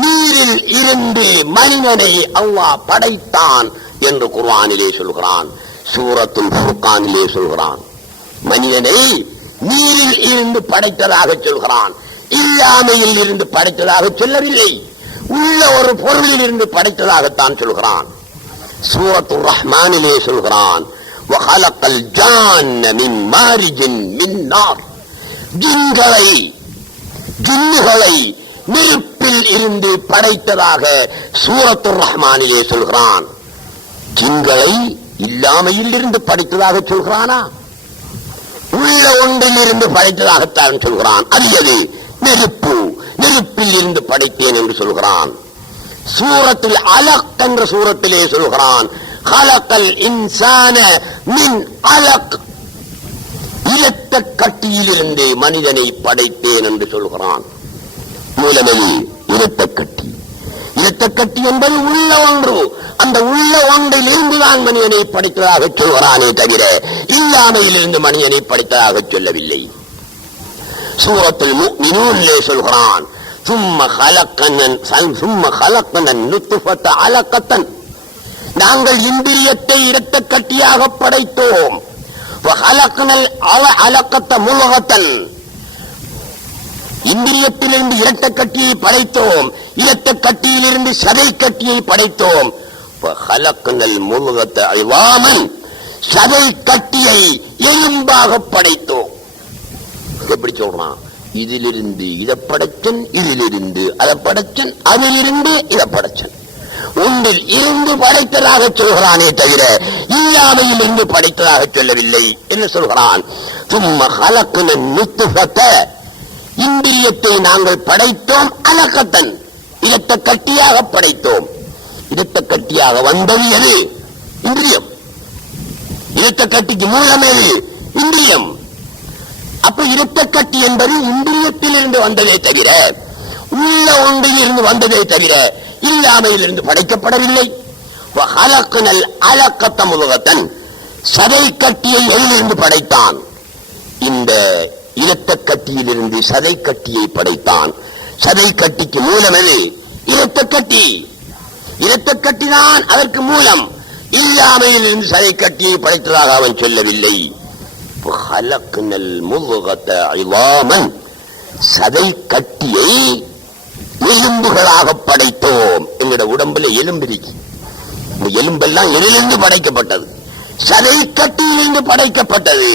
நீரில் இருந்து மனிதனை அல்லாஹ் படைத்தான் என்று குர்ஆனிலே சொல்கிறான். சூரத்துல் ஃபுர்கானிலே சொல்கிறான். மனிதனை நீரில் இருந்து படைத்ததாக சொல்கிறான், இல்லாமையில் இருந்து படைத்ததாக சொல்லவில்லை. உள்ள ஒரு பொருளில் இருந்து படைத்ததாகத்தான் சொல்கிறான். சூரத்துர் ரஹ்மானிலே சொல்கிறான், وَخَلَقَ الْجَانَّ مِنْ مَارِجٍ مِنْ نَارٍ ஜின்னுகளை நெருப்பில் இருந்து படைத்ததாக சூரத்துர் ரஹ்மானிலே சொல்கிறான். ஜின்களை இல்லாமையில் இருந்து படைத்ததாக சொல்கிறானா? உள்ள ஒன்றில் இருந்து படைத்ததாகத்தான் சொல்கிறான். அது எது? நெருப்பு. நெருப்பில் இருந்து படைத்தேன் என்று சொல்கிறான். சூரத்தில் அலக் என்ற சூரத்திலே சொல்கிறான், ஹலக்கல் இன்சான மின் அலக் இரத்த கட்டியிலிருந்து மனிதனை படைத்தேன் என்று சொல்கிறான். மூலமொழி இரத்தக்கட்டி. இரத்தக்கட்டி என்பது உள்ள ஒன்று. அந்த உள்ள ஒன்றில் இருந்துதான் மனிதனை படைத்ததாக சொல்கிறானே தவிர இல்லாமையிலிருந்து மனிதனை படைத்ததாக சொல்லவில்லை. சூரத்துல் முஃமினூனிலே சொல்கிறான், ثم خلقنا النطفة علقة நாங்கள் இந்திரியத்தை இரத்த கட்டியாக படைத்தோம். وخلقنا العلقة مضغة இந்திரியத்திலிருந்து இரத்த கட்டியை படைத்தோம், இரத்த கட்டியிலிருந்து சதை கட்டியை படைத்தோம். وخلقنا المضغة عظاما சதை கட்டியை எலும்பாக படைத்தோம். எப்படி சொல்றான்? இதிலிருந்து இதை படைச்சன், இதிலிருந்து அதை படைச்சன், அதிலிருந்து இதை படைச்சன். ஒன்றில் இருந்து படைத்ததாக சொல்கிறானே தவிர இல்லாமையில் இருந்து படைத்ததாக சொல்லவில்லை என்று சொல்கிறான். ثم خلقنا النطفة இந்திரியத்தை நாங்கள் படைத்தோம், அலகத்தன் இரத்த கட்டியாக படைத்தோம். இரத்த கட்டியாக வந்தது எது? இந்திரியம். இரத்த கட்டிக்கு மூலமே இந்திரியம். அப்ப இரத்த கட்டி என்பது இந்திரியத்தில் இருந்து வந்ததே தவிர உள்ள ஒன்றில் இருந்து வந்ததே தவிர இல்லாமையிலிருந்து படைக்கப்படவில்லை. அலக்கத்த முழுகத்தன் சதை கட்டியை எதிலிருந்து படைத்தான்? இந்த இரத்த கட்டியிலிருந்து சதை கட்டியை படைத்தான். சதை கட்டிக்கு மூலம் எது? இரத்த கட்டி. இரத்த கட்டிதான் அதற்கு மூலம். இல்லாமையிலிருந்து சதை கட்டியை படைத்ததாக அவன் சொல்லவில்லை. சதை கட்டியை எலும்புகளாக படைத்தோம். எங்களோட உடம்புல எலும்பு இருக்கு. இந்த எலும்பெல்லாம் எதிலிருந்து படைக்கப்பட்டது? சதை கட்டியிலிருந்து படைக்கப்பட்டது.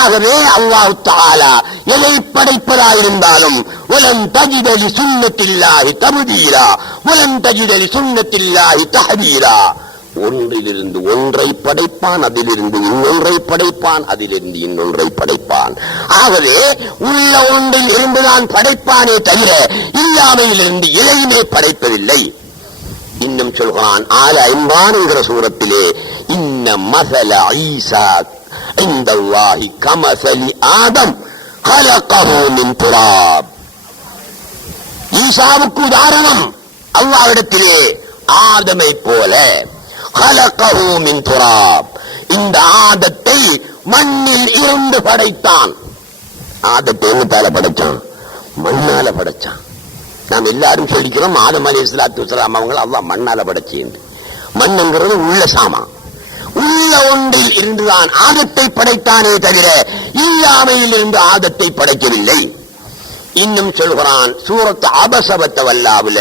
ஆகவே அல்லாஹ் தஆலா எதை படைப்பதாயிருந்தாலும் வலன் தஜித லி சுன்னத்தில்லாஹி தப்தீலா வலன் தஜித லி சுன்னத்தில்லாஹி தஹ்தீரா. ஒன்றிலிருந்து ஒன்றை படைப்பான், அதிலிருந்து இன்னொன்றை படைப்பான், அதிலிருந்து இன்னொன்றை படைப்பான். ஆகவே உள்ள ஒன்றில் இருந்துதான் படைப்பானே தவிர இல்லாமையிலிருந்து எதையுமே படைப்பதில்லை. இன்னும் சொல்கிறான் ஆல இம்ரான் என்கிற சூரத்திலே, இன்ன மஸல ஈசா இன்தல்லாஹி கமஸலி ஆதம் خلقஹு மின் துராப். ஈசாவுக்கு உதாரணம் அல்லாஹ்விடத்திலே ஆதமை போல. خلقஹு மின் துராப், இந்த ஆதத்தை மண்ணில் இருந்து படைத்தான். ஆதத்தை எங்கத்தால படைச்சான்? மண்ணால படைச்சான். நாம் எல்லாரும் சொல்லிக்கிறோம் ஆதம் அலைஹிஸ்ஸலாத்து வஸ்ஸலாம் அவங்க அல்லாஹ் மண்ணால படைச்சேன். மண்ணுங்கிறது உள்ள சாமான். உள்ள ஒன்றில் இருந்துதான் ஆதத்தை படைத்தானே தவிர இல்லாமையில் இருந்து ஆதத்தை படைக்கவில்லை. இன்னும் சொல்கிறான் சூரத்து அபஸ வத்தவல்லாவுல,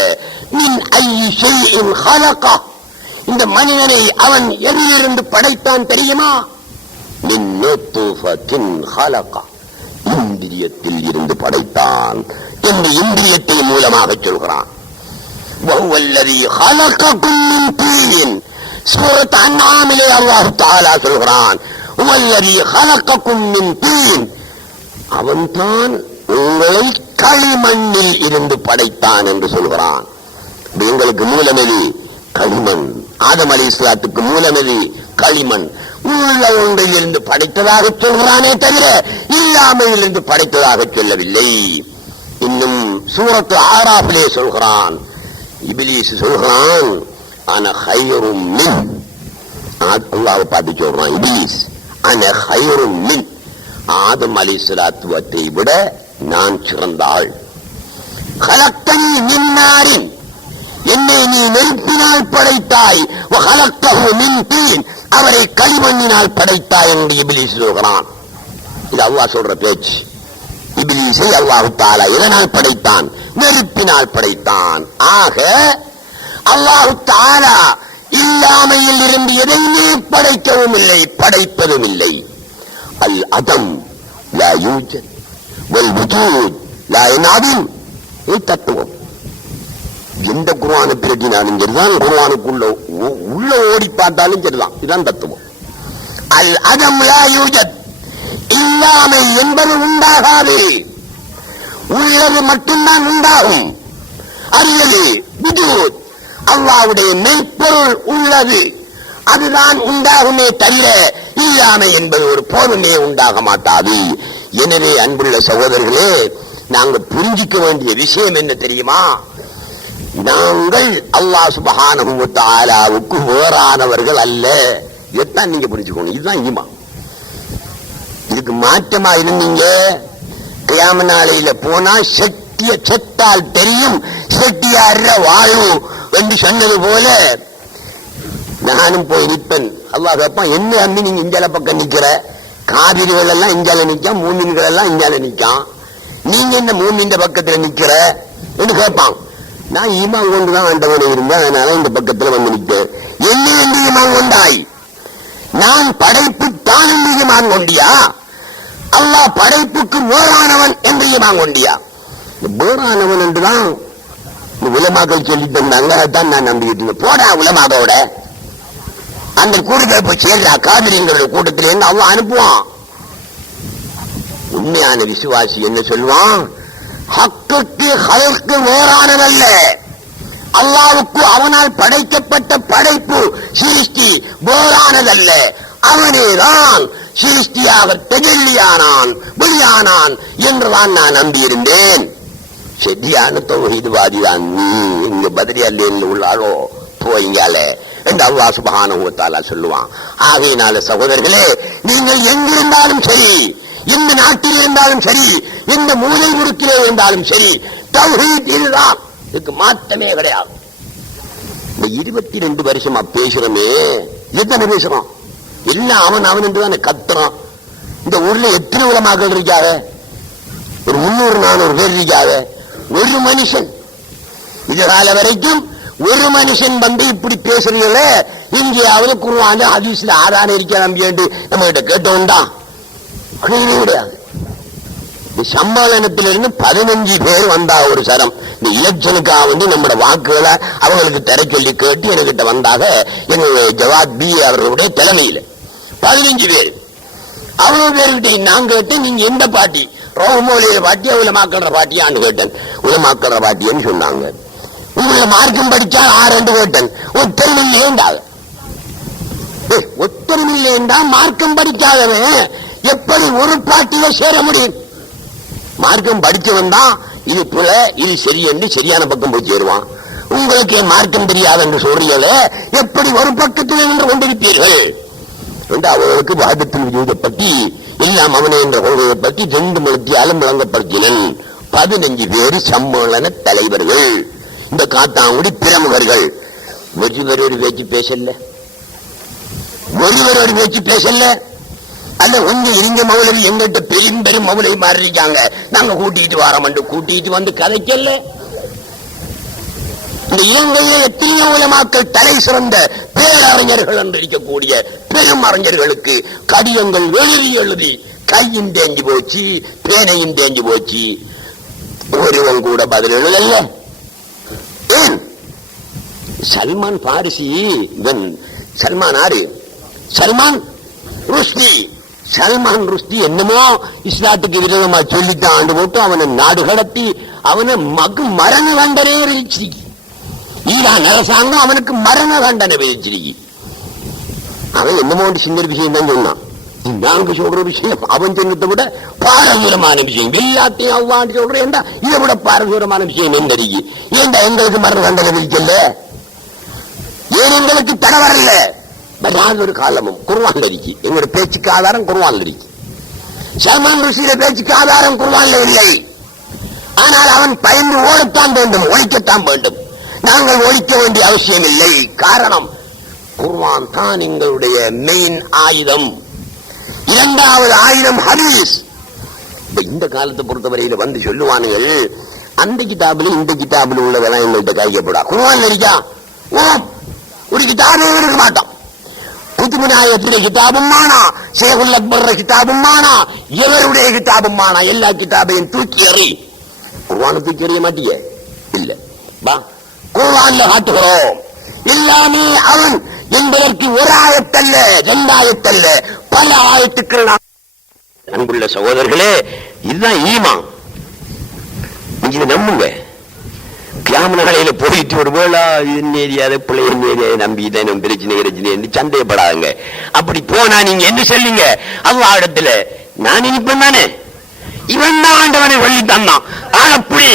மின் ஐயி ஷைஇன் ஹலக, இந்த மனிதனை அவன் எதிலிருந்து படைத்தான் தெரியுமா? மின் நுத்ஃபத்தின் ஹலக, இந்திரியத்தில் இருந்து படைத்தான் என்று இந்திரியத்தை மூலமாக சொல்கிறான். வஹுவல்லதி ஹலககும் மின் தீன், சூரத் அன்ஆமிலே அல்லாஹ் தஆலா சொல்கிறான், வல்லதி ஹலககும் மின் தீன், அவன்தான் உங்களை களிமண்ணில் இருந்து படைத்தான் என்று சொல்கிறான். எங்களுக்கு மூலமெது களிமண், ஆதம் அலைஹிஸ்ஸலாத்துக்கு மூலமெது களிமண். உள்ள ஒன்றில் இருந்து படைத்ததாக சொல்கிறானே தவிர இல்லாமையிலிருந்து படைத்ததாக சொல்லவில்லை. இன்னும் சூரத்து ஆராஃபிலே சொல்கிறான், இப்லீஸ் சொல்கிறான், அன கைரும் மின், அல்லாஹ்வை பார்த்து சொல்றான் இப்லீஸ், அன கைரும் மின், ஆதம் அலைஹிஸ்ஸலாத்தை விட நான் சிறந்த ஆள். கலக்தனி மின் நாரின், என்னை நீ நெருப்பினால் படைத்தாய், வஹலக்தஹு மின் தீன், அவரை களிமண்ணினால் படைத்தாய் என்று இப்லீஸ் சொல்கிறான். இது அல்லாஹ் சொல்ற பேச்சு. இப்லீஸை அல்லாஹ் தஆலா எதனால் படைத்தான்? நெருப்பினால் படைத்தான். ஆக அல்லாஹ் தஆலா இல்லாமையில் இருந்து எதையுமே படைக்கவும் இல்லை, படைப்பதும் இல்லை. அல் அதம் லா யூஜத் வல் வஜூத் லா யனாதிம், இது தத்துவம். எந்த குர்ஆனை பிரட்டினாலும் சரிதான், குர்ஆனுக்குள்ள உள்ள ஓடி பார்த்தாலும் சரிதான், இதுதான் தத்துவம். அல் அதம் லா யூஜத், இல்லாமை என்பது உண்டாகாது, உள்ளது மட்டும்தான் உண்டாகும். அல்லது வஜூத், அல்லாஹ்வுடைய மெய்ப்பொருள் உள்ளது, அதுதான் உண்டாகுமே தவிர இல்லாமை என்பது ஒரு போதுமே உண்டாக மாட்டாது. எனவே அன்புள்ள சகோதரர்களே, நாங்கள் புரிஞ்சிக்க வேண்டிய விஷயம் என்ன தெரியுமா? நாங்கள் அல்லாஹ் சுப்ஹானஹு வ தஆலாவுக்கு வேறானவர்கள் அல்ல. இதைத்தான் நீங்க புரிஞ்சுக்கணும். இதுதான் ஈமான். இதுக்கு மாற்றமா இருந்தீங்க, கியாம நாளையில போனா செட்டிய செத்தால் தெரியும் செட்டியார வாழ்வு என்று சொன்னது போல நானும் போய் நிற்பேன். அல்லாஹ் கேட்பான், என்ன அம்மி நீங்க இந்தியால பக்கம் நிக்கிற? காவிரிகள் எல்லாம் இந்தியால நிக்கான், மூமின்கள் எல்லாம் இந்தியால நிக்கான், நீங்க என்ன மூமின் பக்கத்துல நிக்கிற என்று கேட்பான். நான் ஈமான் கொண்டுதான் ஆண்டவனை இருந்தேன், அதனால இந்த பக்கத்துல வந்து நிற்பேன். என்ன என்று ஈமான் கொண்டாய்? நான் படைப்பு தான் என்று ஈமான் கொண்டியா? அல்லாஹ் படைப்புக்கு வேறானவன் என்று ஈமான் கொண்டியா? வேறானவன் என்றுதான் உலமாக்கள் சொல்லி தந்தாங்க, அதான் நான் நம்பிக்கிட்டு இருந்தேன். போடா உலமாவோட அந்த கூட்டத்தில் போய் சேர்றா, காவிரிங்கிற கூட்டத்தில இருந்து அவன் அனுப்புவான். உண்மையான விசுவாசி என்ன சொல்லுவான்? ஹக்குக்கு ஹல்க்கு வேறானதல்ல, அல்லாஹ்வுக்கு அவனால் படைக்கப்பட்ட படைப்பு சிருஷ்டி வேறானதல்ல, அவனேதான் சிருஷ்டியாக தஜல்லியானான், வெளியானான் என்றுதான் நான் நம்பியிருந்தேன். சரியான தௌஹீத்வாதிதான் நீ, இங்க பத்ரியால உள்ளாலோ போய்ங்கால என்று அல்லாஹ் சுப்ஹானஹு வ தஆலா சொல்லுவான். ஆகையினால சகோதரர்களே, நீங்கள் எங்கிருந்தாலும் சரி, எந்த நாட்டில் இருந்தாலும் சரி, எந்த மூலை முடுக்கிலே இருந்தாலும் சரி, தௌஹீத் இதுதான், இதுக்கு மாற்றமே கிடையாது. இந்த 22 வருஷமா பேசுறோமே, எத்தனை பேசுறோம்? எல்லாம் அவன் அவன் என்றுதானே கத்துறான். இந்த ஊர்ல எத்தனை உலமாக்கள் இருக்காங்க? ஒரு 300-400 பேர் இருக்காங்க. ஒரு மனுஷன் இதுகால வரைக்கும் ஒரு மனுஷன் வந்து இப்படி பேசுறீங்கள, இந்தியாவில் குர்ஆன் ஹதீஸ்ல ஆதாரம் இருக்க நம்பி நம்ம கிட்ட கேட்டோம்டா? கிடையாது. இந்த சம்மேளனத்திலிருந்து 15 பேர் வந்தா ஒரு சரம், இந்த எலெக்ஷனுக்காக வந்து நம்மளோட வாக்குகளை அவங்களுக்கு தர சொல்லி கேட்டு என்கிட்ட வந்தாக. எங்களுடைய ஜவாத் பி அவர்களுடைய தலைமையில் 15 பேர். அவ்வளவு பேர்கிட்ட நான் கேட்டேன், நீங்க எந்த பார்ட்டி? ரோமோலிய பாட்டியா உலமாக்கல்ற பாட்டியான்னு கேட்டேன். உலமாக்கல்ற பாட்டியன்னு சொன்னாங்க. உங்களை மார்க்கம் படிச்சா 6 கேட்டேன். ஒத்தரமில்லை என்றாங்க. ஒத்தரமில்லை என்றா மார்க்கம் படிக்காதவன் எப்படி ஒரு பாட்டியில சேர முடியும்? மார்க்கம் படிச்சவன் தான் இது புல இது சரி என்று சரியான பக்கம் போய் சேருவான். உங்களுக்கு மார்க்கம் தெரியாது என்று சொல்றீங்களே, எப்படி ஒரு பக்கத்தில் நின்று கொண்டிருப்பீர்கள் என்று அவர்களுக்கு வாதத்தின் விரோதை பற்றி எல்லாம் அவனை என்ற கொள்கையை பற்றி 2 மணித்தியாலும் விளங்கப்படுத்தினன். 15 பேர் சம்மேளன தலைவர்கள், இந்த காத்தாங்குடி பிரமுகர்கள். ஒருவர் ஒரு பேச்சு பேசல, ஒருவர் ஒரு பேச்சு பேசல. அல்ல உங்க இங்க மௌலவி எங்கிட்ட பெரும் மௌலவி மாறி இருக்காங்க, நாங்க கூட்டிட்டு வரோம், கூட்டிட்டு வந்து கதைக்கல. இந்த இலங்கையிலே எத்தனையோ உலமாக்கள் தலை சிறந்த பேரறிஞர்கள் என்று இருக்கக்கூடிய பெரும் அறிஞர்களுக்கு கடிதங்கள் எழுதி எழுதி கையும் தேங்கி போச்சு, பேனையும் தேங்கி போச்சு. ஒருவன் கூட பதில் எழுதல. ஏன்? சல்மான் பாரிசி, சல்மான் ஆறு, சல்மான் ருஷ்டி. சல்மான் ருஷ்டி என்னமோ இஸ்லாத்துக்கு விரோதமா சொல்லித்தான் ஆண்டு போட்டு அவனை நாடு கடத்தி அவனை மரண தண்டனை விதிச்சு. ஈரான் அரசாங்கம் அவனுக்கு மரண தண்டனை விதிச்சிருக்கு. அவன் என்னமோ சின்ன விஷயம் தான் சொன்னான். நாங்க சொல்ற விஷயம் அவன் சொன்னதை விட பாரதூரமான விஷயம். எல்லாத்தையும் அவ்வாண்டு சொல்றேன், இதை விட பாரதூரமான விஷயம் என்ன இருக்கு? ஏண்டா எங்களுக்கு மரண தண்டனை விதிக்கல? ஏன் எங்களுக்கு தடை வரல? வராத ஒரு காலமும் குர்ஆன்ல இருக்கு. எங்களுடைய பேச்சுக்கு ஆதாரம் குர்ஆன்ல இருக்கு. சல்மான் ருஷியில பேச்சுக்கு ஆதாரம் குர்ஆன்ல இல்லை. ஆனால் அவன் பயந்து ஓடத்தான் வேண்டும், ஒழிக்கத்தான் வேண்டும். நாங்கள் ஒழிக்க வேண்டிய அவசியம் இல்லை. காரணம், குர்ஆன் தான் எங்களுடைய மெயின் ஆயுதம். இரண்டாவது ஆயுதம் ஹதீஸ். இந்த காலத்தை பொறுத்தவரையில வந்து சொல்லுவானுங்கள், அந்த கிதாபில் இந்த கிதாபில் உள்ளதெல்லாம் எங்கள்கிட்ட கைக்கப்படா. குர்ஆன்ல இருக்கா? ஒரு கிதாபே இருக்க மாட்டோம். குத்துபுநாயகத்துடைய கிதாபும் மானா, ஷேகுல் அக்பர் கிதாபும் மானா, இவருடைய கிதாபும் மானா. எல்லா கிதாபையும் தூக்கி எறி. குர்ஆனை தூக்கி எறிய மாட்டிய? இல்ல, குர்ஆன்ல காட்டுகிறோம். எல்லாமே அவன் என்பதற்கு ஒரு ஆயத்தல்ல, 2 ஆயத்தல்ல, பல ஆயத்துக்கள். அன்புள்ள சகோதரர்களே, இதுதான் ஈமான். இதை நம்புங்க. கிராம போயிட்டு ஒரு வேளா ஏரியாத பிள்ளை ஏரியாதை நம்பி தான் பிரச்சனை சந்தேகப்படாதுங்க. அப்படி போனா நீங்க என்ன சொல்லுங்க? அல்லாஹ் இடத்துல நான் இனிப்பேன் தானே, இவன் தான் ஆண்டவனை சொல்லி தந்தான். அப்படி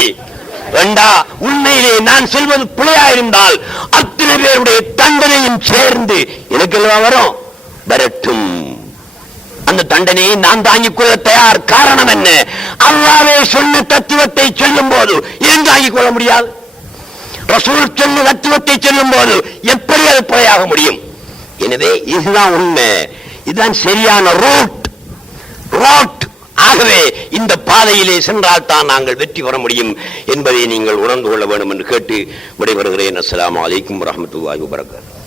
வேண்டா, உண்மையிலே நான் சொல்வது பிழையா இருந்தால் அத்தனை பேருடைய தண்டனையும் சேர்ந்து எனக்கு எல்லாம் வரும், வரட்டும். அந்த தண்டனையை நான் தாங்கிக் கொள்ள தயார். காரணம் என்ன? அல்லாஹ்வே சொன்ன தத்துவத்தை சொல்லும் போது ஏன் தாங்கிக் கொள்ள முடியாது? ரசூல் சொன்ன தத்துவத்தை சொல்லும் போது எப்படி அது பிழையாக முடியும்? எனவே இதுதான் உண்மை, இதுதான் சரியான ரோட். ஆகவே இந்த பாதையிலே சென்றால் தான் நாங்கள் வெற்றி பெற முடியும் என்பதை நீங்கள் உணர்ந்து கொள்ள வேண்டும் என்று கேட்டு விடைபெறுகிறேன். அஸ்ஸலாமு அலைக்கும் வரஹ்மத்துல்லாஹி வபரகாத்துஹு.